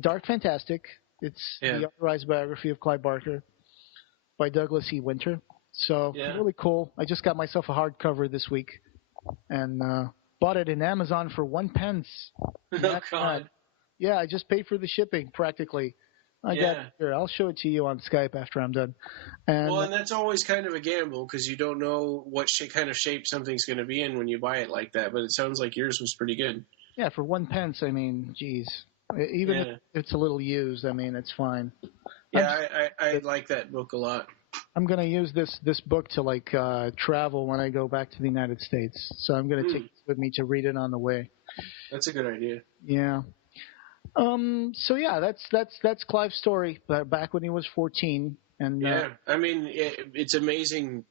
Dark Fantastic. It's the authorized biography of Clive Barker by Douglas E. Winter. So really cool. I just got myself a hardcover this week, and bought it in Amazon for 1 pence. Oh God! Yeah, I just paid for the shipping practically. I got it here. I'll show it to you on Skype after I'm done. And that's always kind of a gamble because you don't know what kind of shape something's going to be in when you buy it like that. But it sounds like yours was pretty good. Yeah, for 1 pence. I mean, geez. Even if it's a little used, I mean, it's fine. Yeah, I like that book a lot. I'm going to use this book to travel when I go back to the United States. So I'm going to take it with me to read it on the way. That's a good idea. Yeah. So yeah, that's Clive's story back when he was 14. And I mean, it's amazing.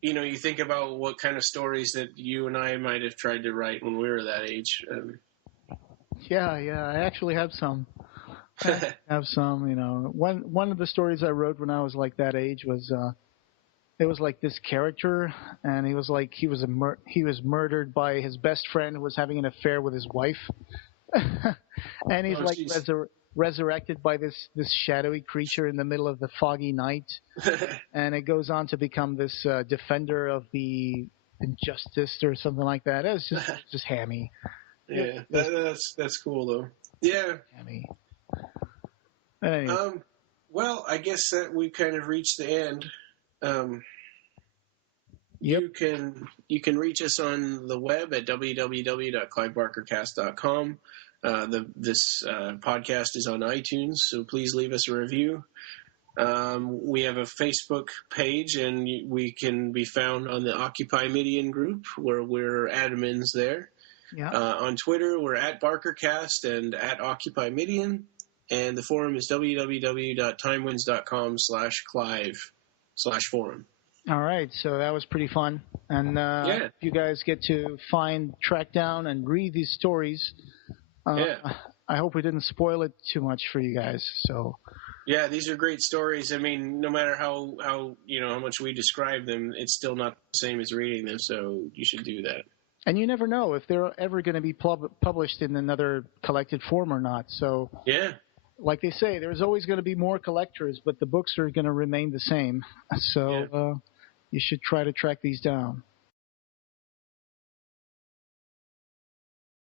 You think about what kind of stories that you and I might have tried to write when we were that age. Yeah, I actually have some. One of the stories I wrote when I was like that age was it was like this character, and he was murdered by his best friend who was having an affair with his wife, and he's resurrected by this shadowy creature in the middle of the foggy night, and it goes on to become this defender of the injustice or something like that. It was just hammy. Yeah, that's cool though. Yeah. Hammy. Anyway. Well, I guess that we've kind of reached the end. You can reach us on the web at www.clivebarkercast.com. This podcast is on iTunes, so please leave us a review. We have a Facebook page, and we can be found on the Occupy Midian group, where we're admins there. Yeah. On Twitter, we're at BarkerCast and at Occupy Midian. And the forum is www.timewinds.com/Clive/forum. All right, so that was pretty fun. And if you guys get to track down and read these stories, I hope we didn't spoil it too much for you guys. So. Yeah, these are great stories. I mean, no matter how much we describe them, it's still not the same as reading them, so you should do that. And you never know if they're ever going to be published in another collected form or not. So. Yeah. Like they say, there's always going to be more collectors, but the books are going to remain the same. So you should try to track these down.